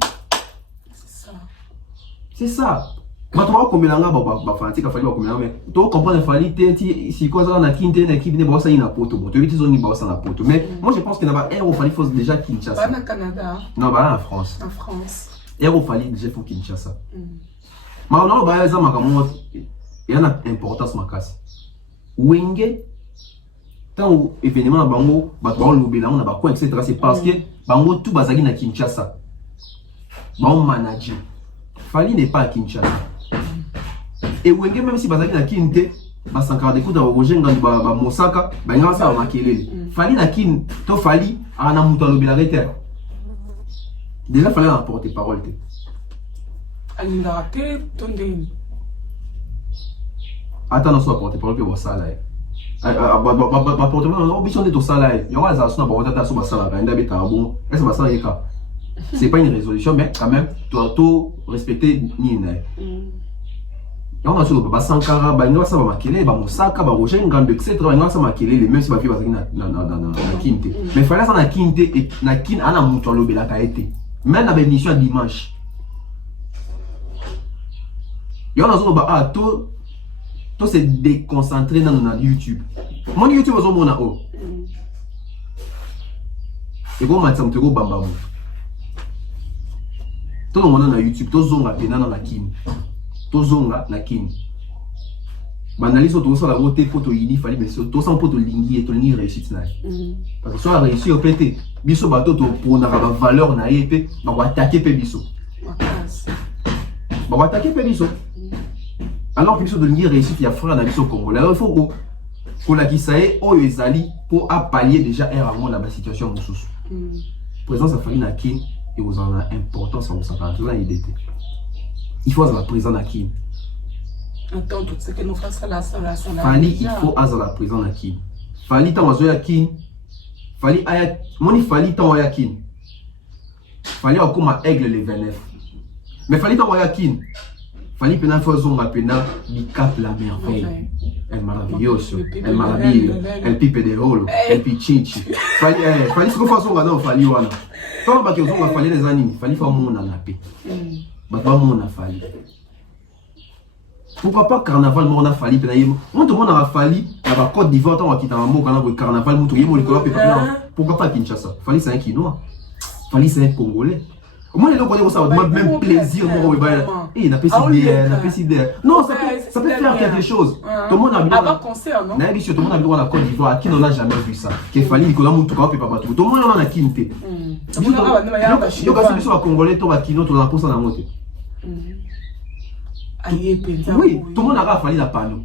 C'est ça. Maintenant comme là ba fanatique fallait comme là mais toi comprendre fallait tenti si quoi ça na Kina na équipe ne ba ça ina poto bon tu veux zone ba ça na poto mais moi je pense que na ba Air fallait faut déjà Kinshasa. Pas au Canada. Non ba en France. En France. Air fallait déjà pour Kinshasa. Mais on a ba ça makamo il y a une importance makasi. Wenge tant événement na bango ba lobela on a ba quoi etc c'est parce que bango tout bazaki na Kinshasa. Bon manager. Fali n'est pas à Kinshasa. Et Wenge même si bazaki na Kinte ba sankara de kuta Roger Ngandu ba Mosaka ba ngaba sa makelele. Fali na Kin to Fali ana muta lobela reter. Déjà fallait apporter parole te. Alinga te tondeni. Attends, on soit porte-parole pour ça là. Porte-parole, on est au salaire. Il y aura des actions à porter sur le salaire. Est-ce que ça y est? C'est pas une résolution, mais quand même, tu dois tout respecter. Et on a sur le Sankara, il ça va maquiller, Mosaka, Roger, Ngand, etc. Il va ça maquiller, les mêmes si va vivre dans la Kinte. Mais il fallait ça dans la Kinte et la Kinte, on a monté le Bela Kaete. Même la bénédiction dimanche. Et on a sur le tout se déconcentrer dans YouTube. Mon YouTube est mon haut. Et bon, maintenant, tu vas bambam. Tout le monde dans YouTube, tout le monde est dans la Kine. Tout le monde est dans la Kine. Banalise tout ça, la voté pour te yini, fallait mais tout ça pour te lingui et te lingui réussite. Parce que soit réussi au PT, biso bateau pour na valeur na épée, on va attaquer biso. On va attaquer biso. Alors que biso de lingui réussite, il y a frère na biso Congolais. Alors il faut qu'on la qui ça est, oh ezali pour pallier déjà un rangon dans la situation sous. Présence à Fali na Kine et vous en a importance en ça. Il faut avoir la présence na Kine. Attends, tout ce que nous faisons là, ça. Fali, il faut avoir la présence na Kine. Fali, tant à Kine. Fali, moni Fali, tant à Kine. Fali, on comme aigle les 29. Mais Fali, tant à Kine. Fali, pendant que nous appelons Bicap la merveille. Elle est maravillosa, elle est maravillosa, elle pipe des rôles, elle pipe chinchi. Fali, ce qu'on fait, non, Fali, voilà. Tant que nous avons fallu les animes, Fali, il faut mon anapé. Bah, mon a fallu. Pourquoi pas carnaval, mon a fallu, tout le monde a fallu, la Côte d'Ivoire, on a quitté un mot, quand on a carnaval, pourquoi pas Kinshasa? Fali, c'est un Quinois. Fali, c'est un Congolais. Moi, les gens ça va même plaisir, il n'a pas si bien, non, ça peut faire quelque chose. Tout le monde a bien. Avant concert, non? Tout le monde a bien la Côte d'Ivoire, qui n'en a jamais vu ça. Qu'il fallait Nicolas Moutoua, puis pas tout. Tout le monde en a quitté. Donc, c'est le Congolais, tout le Kino, tout le monde a ça dans la moto. Oui, tout le monde a fallu la panneau.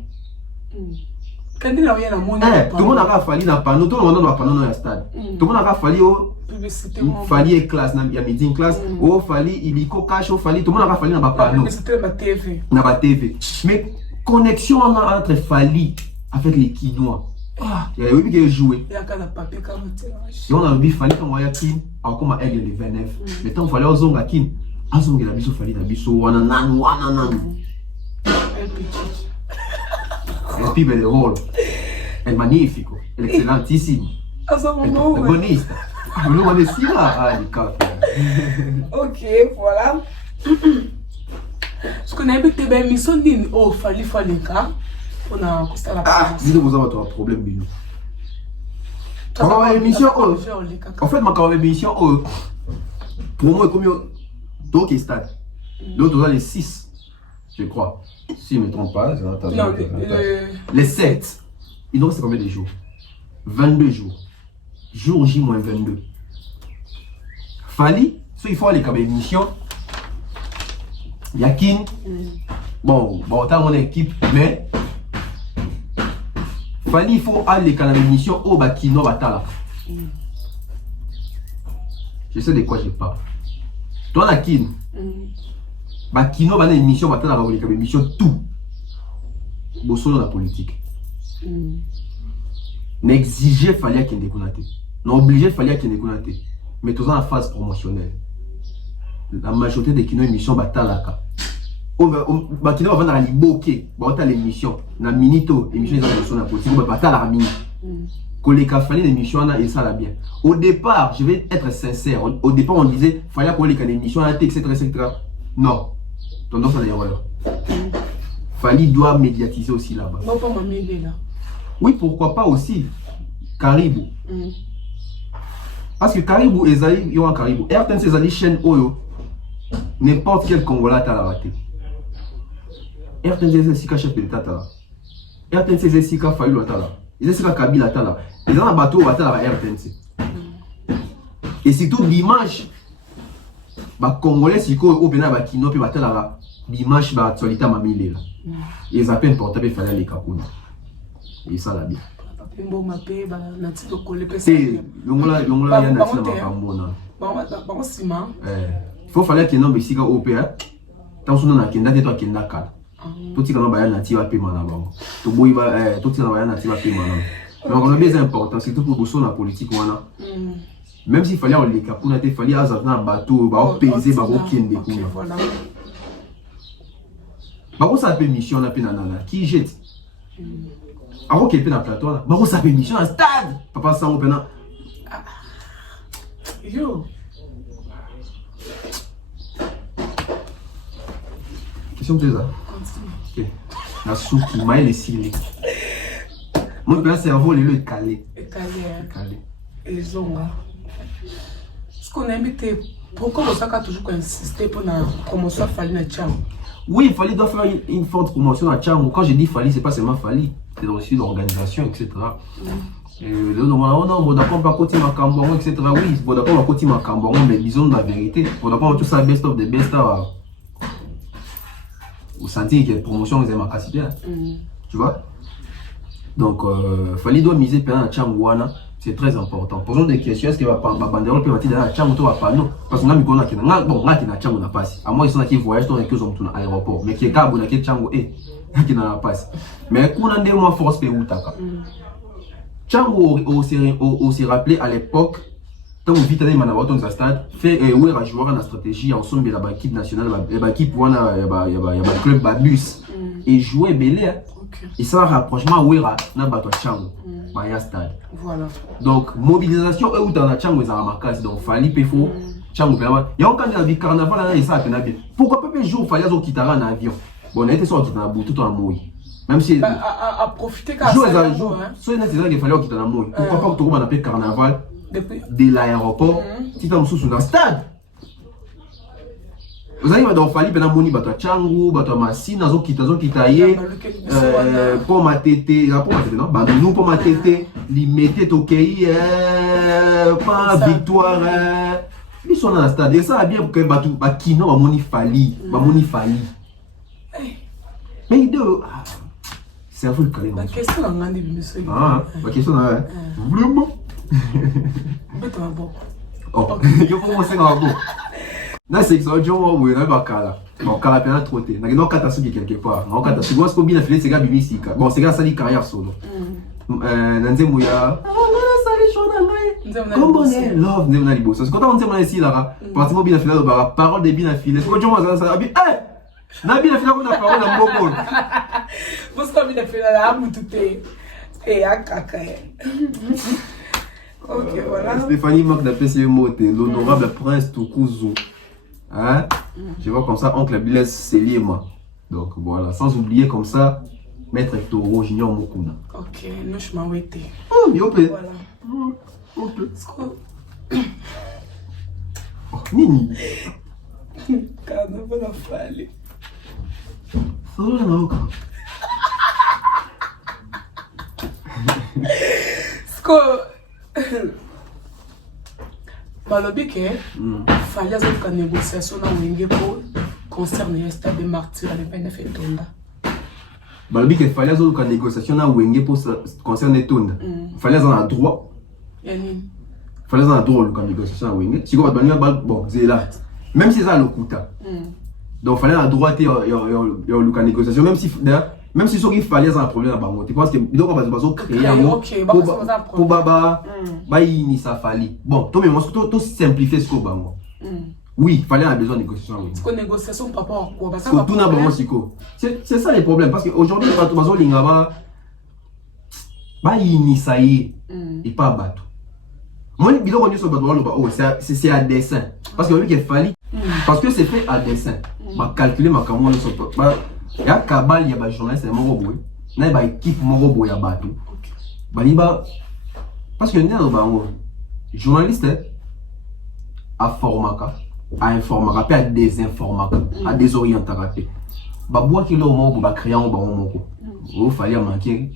Tout le monde a fallu la panneau, tout le monde a panneau dans le stade. Tout le monde a fallu fallait classe, il y a midi classe, oh fallait illico cash, oh fallait tout le monde a fallu dans la panneau. Dans la TV. Mais connexion entre Fali avec les Kinois. Il y a eu qui joué. Et on a vu Fali comme Yakin, encore ma aigle les 29. Mais tant fallait aux ongles Yakin, aux ongles la biso Fali la biso wana. Elle pipe de rôle. Elle est magnifique, elle est excellentissime. Elle est protagoniste. Ok, voilà. Ce qu'on a vu, c'est une mission d'une oh, fallait cas. On a constat la présence. Dis-nous, vous avez un problème, Bino. En fait, ma émission, pour moi, comme donc, stade. L'autre, on a les 6, je crois. Si je ne me trompe pas, non, les 7. Il nous reste combien de jours? 22 jours. Jour J-22. Fali, il faut aller comme émission. Yakin. Bon, t'as mon équipe, mais Fali, il faut aller comme émission au Bakino Batala. Je sais de quoi je parle. Toi, Yakin. Bakino va dans l'émission Batala, va comme émission tout. Bosso dans la politique. N'exiger Fali qu'il déconnate. N'obliger Fali qu'il déconnate. Mais tout ça en phase promotionnelle. La majorité des kino émissions batalaka. Bakino va vendre à Liboké, va l'émission. Na minito émission ils ont la politique, va batala mini. Koleka Fali l'émission et ça la bien. Au départ, je vais être sincère. Au départ on disait Fali koleka l'émission etc. Non. Tendance à l'erreur. Fali doit médiatiser aussi là-bas. Oui, pourquoi pas aussi Caribou. Parce que Caribou, il y a un Caribou. RTN, c'est une chaîne Oyo. N'importe quel Congolais a raté. RTN, c'est un chef de l'État. RTN, c'est un Fayou Atala. C'est un Kabila Atala. Ils ont un bateau à RTN. Et c'est tout dimanche. Les Congolais, si ils ont un Kino, puis dimanche, l'actualité m'a mis là. Ils appellent portable, il fallait les Kapuna. Et ça l'a bien. Il faut falloir que nous ici au PA. Tant que nous n'avons pas de Tout na baya native a paiement na bango. To boy ba tout na baya native a paiement na. Donc on a bien important, c'est tout pour bosser la politique wana. Même s'il fallait on les cap, on a fallu azavna bateau, ba peser ba kende kuna. Voilà. Ba ça appelle mission na penana qui jette. Avant qu'il ait un plateau là, bah ça fait mission à stade. Papa ça on peine. Yo. Question de ça. Ok. La soupe qui m'a laissé. Mon père cerveau le calé. Calé. Et zonga. Ce qu'on a invité, pourquoi on s'est toujours insisté pour la promotion Fali na Tchang? Oui, Fali doit faire une forte promotion à Tchang. Quand je dis Fali, c'est pas seulement Fali. C'est aussi l'organisation, etc. Non, bon d'accord, pas côté Macambon, etc. Oui, bon d'accord, pas côté Macambon, mais disons la vérité. Bon d'accord, tout ça, best of the best. Vous sentez qu'il y a une promotion, ils aiment à bien. Tu vois? Donc, Fali doit miser pendant la Tchangouana. C'est très important. Posons des questions, est-ce qu'il va pas banderole peut dans la Tchang ou pas non? Parce que là, bon, là qui n'a Tchang ou n'a pas. À moi, ils sont qui voyagent dans les choses à l'aéroport. Mais qui est Gabo, qui est Tchang ou qui n'a pas. Mais qu'on a des mois force pour Outaka. Tchang aussi rappelé à l'époque, tant que vite allé Manawaton dans stade, fait où est joueur en stratégie ensemble de l'équipe nationale, l'équipe où il y a club bus et jouer belé. Et ça rapprochement où est na bato Tchang, bah stade. Voilà. Donc mobilisation où dans la Tchang ils ont marqué donc Fali Pefo Tchang il y a un candidat du carnaval là et ça a bien. Pourquoi pas jour Fali zo quittera en avion. Bon on était sorti dans bout tout en mouille. Même si à profiter quand jour soit c'est ça qu'il fallait quitter en mouille. Pourquoi pas que tout le monde appelle carnaval de l'aéroport si tu es sous le stade. Vous avez dans Fali pendant moni bato Tchangu bato Masina zo kitaye pour ma tété non bah nous pour ma tété limité tokei pas victoire ils sont dans le stade et ça a bien pour que bato bakino ba moni Fali mais il c'est un peu le calé la question on a dit monsieur la question là vraiment bête va bon yo commencer à bon. Na section où est bakala. Bon kala pena trotter. Na non kata suki quelque part. Na kata suki parce que bien affilé c'est gars bimisika. Bon c'est gars ça dit carrière solo. Nanze moya. Sali chona ngai. Comme on love nem na liboso. Quand on s'est ici là, pratiquement bien affilé ba parole de bien affilé. Est-ce que tu vois ça abi na bien affilé na parole na mboko. Vous savez bien affilé là mututé. Et akaka. Ok, voilà. Stéphanie Marc d'après ce mot, l'honorable prince Tukuzu. Hein? Je vois comme ça, oncle Blaise Selima. Donc voilà, sans oublier comme ça, maître Toro Junior Mokuna. Ok, nous je m'en vais été. Yopé. Voilà. Ok. Nini? Carnaval a fallu. Solo na oka. Sko. Balobi que fallait avoir une négociation dans Wenge pour concerner le stade de Martyr à l'Epene Tonda. Balobi que fallait avoir une négociation dans Wenge pour concerner Tonda. Fallait avoir un droit. Yani. Fallait avoir un droit de négociation dans Wenge. Si vous avez bon, c'est là. Même si ça le coûta. Donc fallait un droit de la négociation même si il fallait avoir un problème à Bangote parce que donc on va créer un mot pour baba ni ça fallait. Bon, toi mais moi tout simplifier ce qu'on bango. Oui, il fallait avoir besoin de négociation. Ce qu'on négociation par rapport à quoi parce que tout n'a pas siko. C'est ça les problèmes parce que aujourd'hui quand tu vas lingaba ni ça y est et pas bateau. Moi il doit sur bateau oh c'est à dessin parce que il fallait parce que c'est fait à dessin. Ma calculer ma comment sur il y a Kabal, il y a des journalistes, il y a une équipe qui a battu. Parce que les journalistes à formaka, à informaka, puis à désinformaka, à désorientaka. Baboua qui l'ont moko, ba créer un bon moko. Il fallait manquer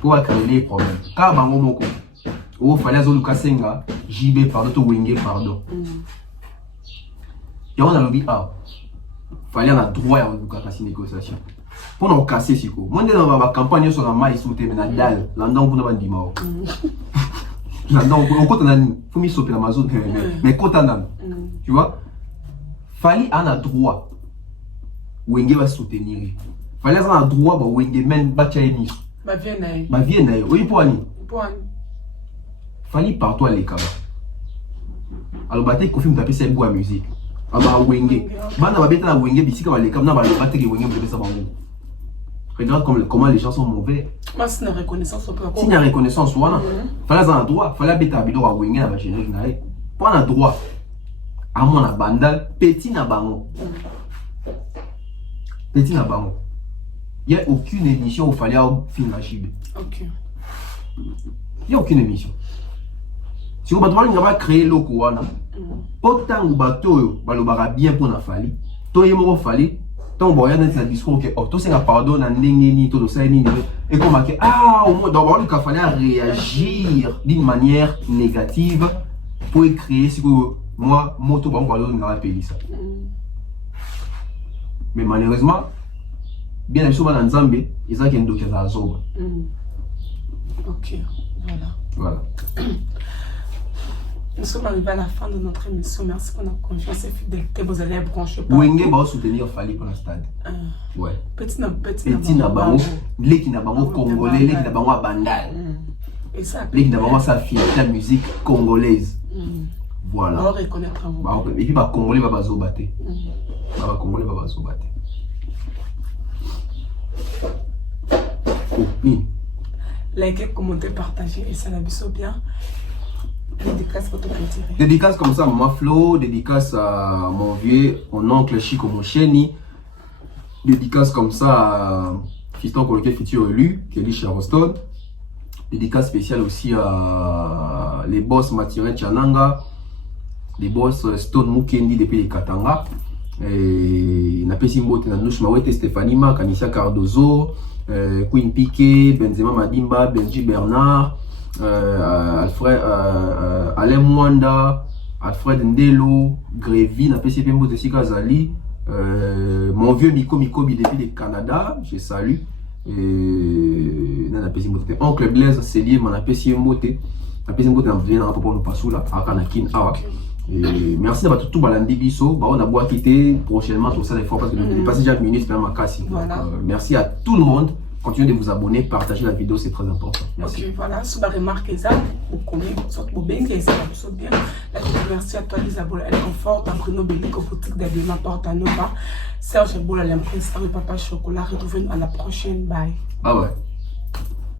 pour créer les problèmes. Car bango moko, il fallait zolu kasenga, JB pardon, to wenge pardon. Et on a le dit fallait un droit à la négociation. Pour nous casser ce coup. Moi, dans ma campagne sur la maille sous tes dalle, l'endroit où nous avons dit mort. L'endroit où on compte en faut m'y sauter l'Amazon, mais compte en tu vois, fallait un droit Wenge va soutenir. Fallait avoir un droit, bah, Wenge men, batia émission. Bah, viens, Bah, viens, oui, pour Annie. Fallait partout à l'écart. Alors, bah, t'es confirmé taper cette bois à musique. Ah, bah, Wenge. Bah, n'a pas bête à Wenge, ici, comme les caméras, bah, le battre que Wenge, vous devez savoir. Regarde comment les gens sont mauvais. Moi, c'est une reconnaissance au peu. Si il y a reconnaissance, voilà. Fallait avoir un droit. Fallait bête à Bido à Wenge, à la générique. Pas un droit. À mon abandal, petit na bango. Petit na bango. Il n'y a aucune émission où il fallait filmer la chibe. Ok. Il n'y a aucune émission. Si vous avez créé le Kouana, autant que bateau, vous avez bien pour la fali. Toi, il m'a fallu. Tant que vous avez un discours que, oh, tout c'est un pardon, tout ça, et qu'on m'a dit, ah, au moins, d'abord, il fallait réagir d'une manière négative pour créer ce que moi, moto, on va dans le pays. Mais malheureusement, bien les choses dans Zambie, ils ont un dossier à Zoba. Ok, voilà. Voilà. Nous sommes arrivés à la fin de notre émission. Merci pour notre confiance et fidélité. Vous allez brancher par Wenge va soutenir Fali pour le stade. Ouais. Petit Nabango, les qui n'abango congolais, les qui n'abango bandal. Et ça, les qui n'abango sa fierté la musique congolaise. Voilà. On va reconnaître un mot. Et puis, les Congolais va se battre. Les Congolais va se battre. Oh, oui. Likez, commentez, partagez et ça la biseau bien. Dédicace pour tout retirer. Dédicace comme ça à Maman Flo, dédicace à mon vieux, mon oncle Chico Mocheni. Dédicace comme ça à Fiston Coloquet futur élu, Kelly Charoston. Dédicace spéciale aussi à les boss Mathieu Chananga, les boss Stone Mukendi depuis les Katanga. Et Napesi Mbote Nanouche Mawete Stéphanie Ma, Kanisha Cardozo, Queen Piquet, Benzema Madimba, Benji Bernard, Alfred, Alain Mwanda, Alfred Ndelo, Grévy, Napesi Mbote Sikazali, mon vieux Miko Mikobi depuis le Canada, je salue. Oncle Blaise Célier, mon Napesi Mbote, Napesi Mbote vient à pour nous passer là, à Kanakin, Awak. Et merci à tout Balandi Bisso. On a beau quitter prochainement tout ça des fois parce que le passage à minutes c'est ma casse. Merci à tout le monde. Continuez de vous abonner, partager la vidéo, c'est très important. Merci. Ok, voilà, si vous remarquez ça, vous connaissez, vous bien, vous bien. Merci à toi, Isabelle, elle confort, à Bruno Bellic, au boutique d'habillement porte à Nova. Serge Boula, l'impression, Papa Chocolat, retrouvez-nous à la prochaine. Bye. Ah ouais.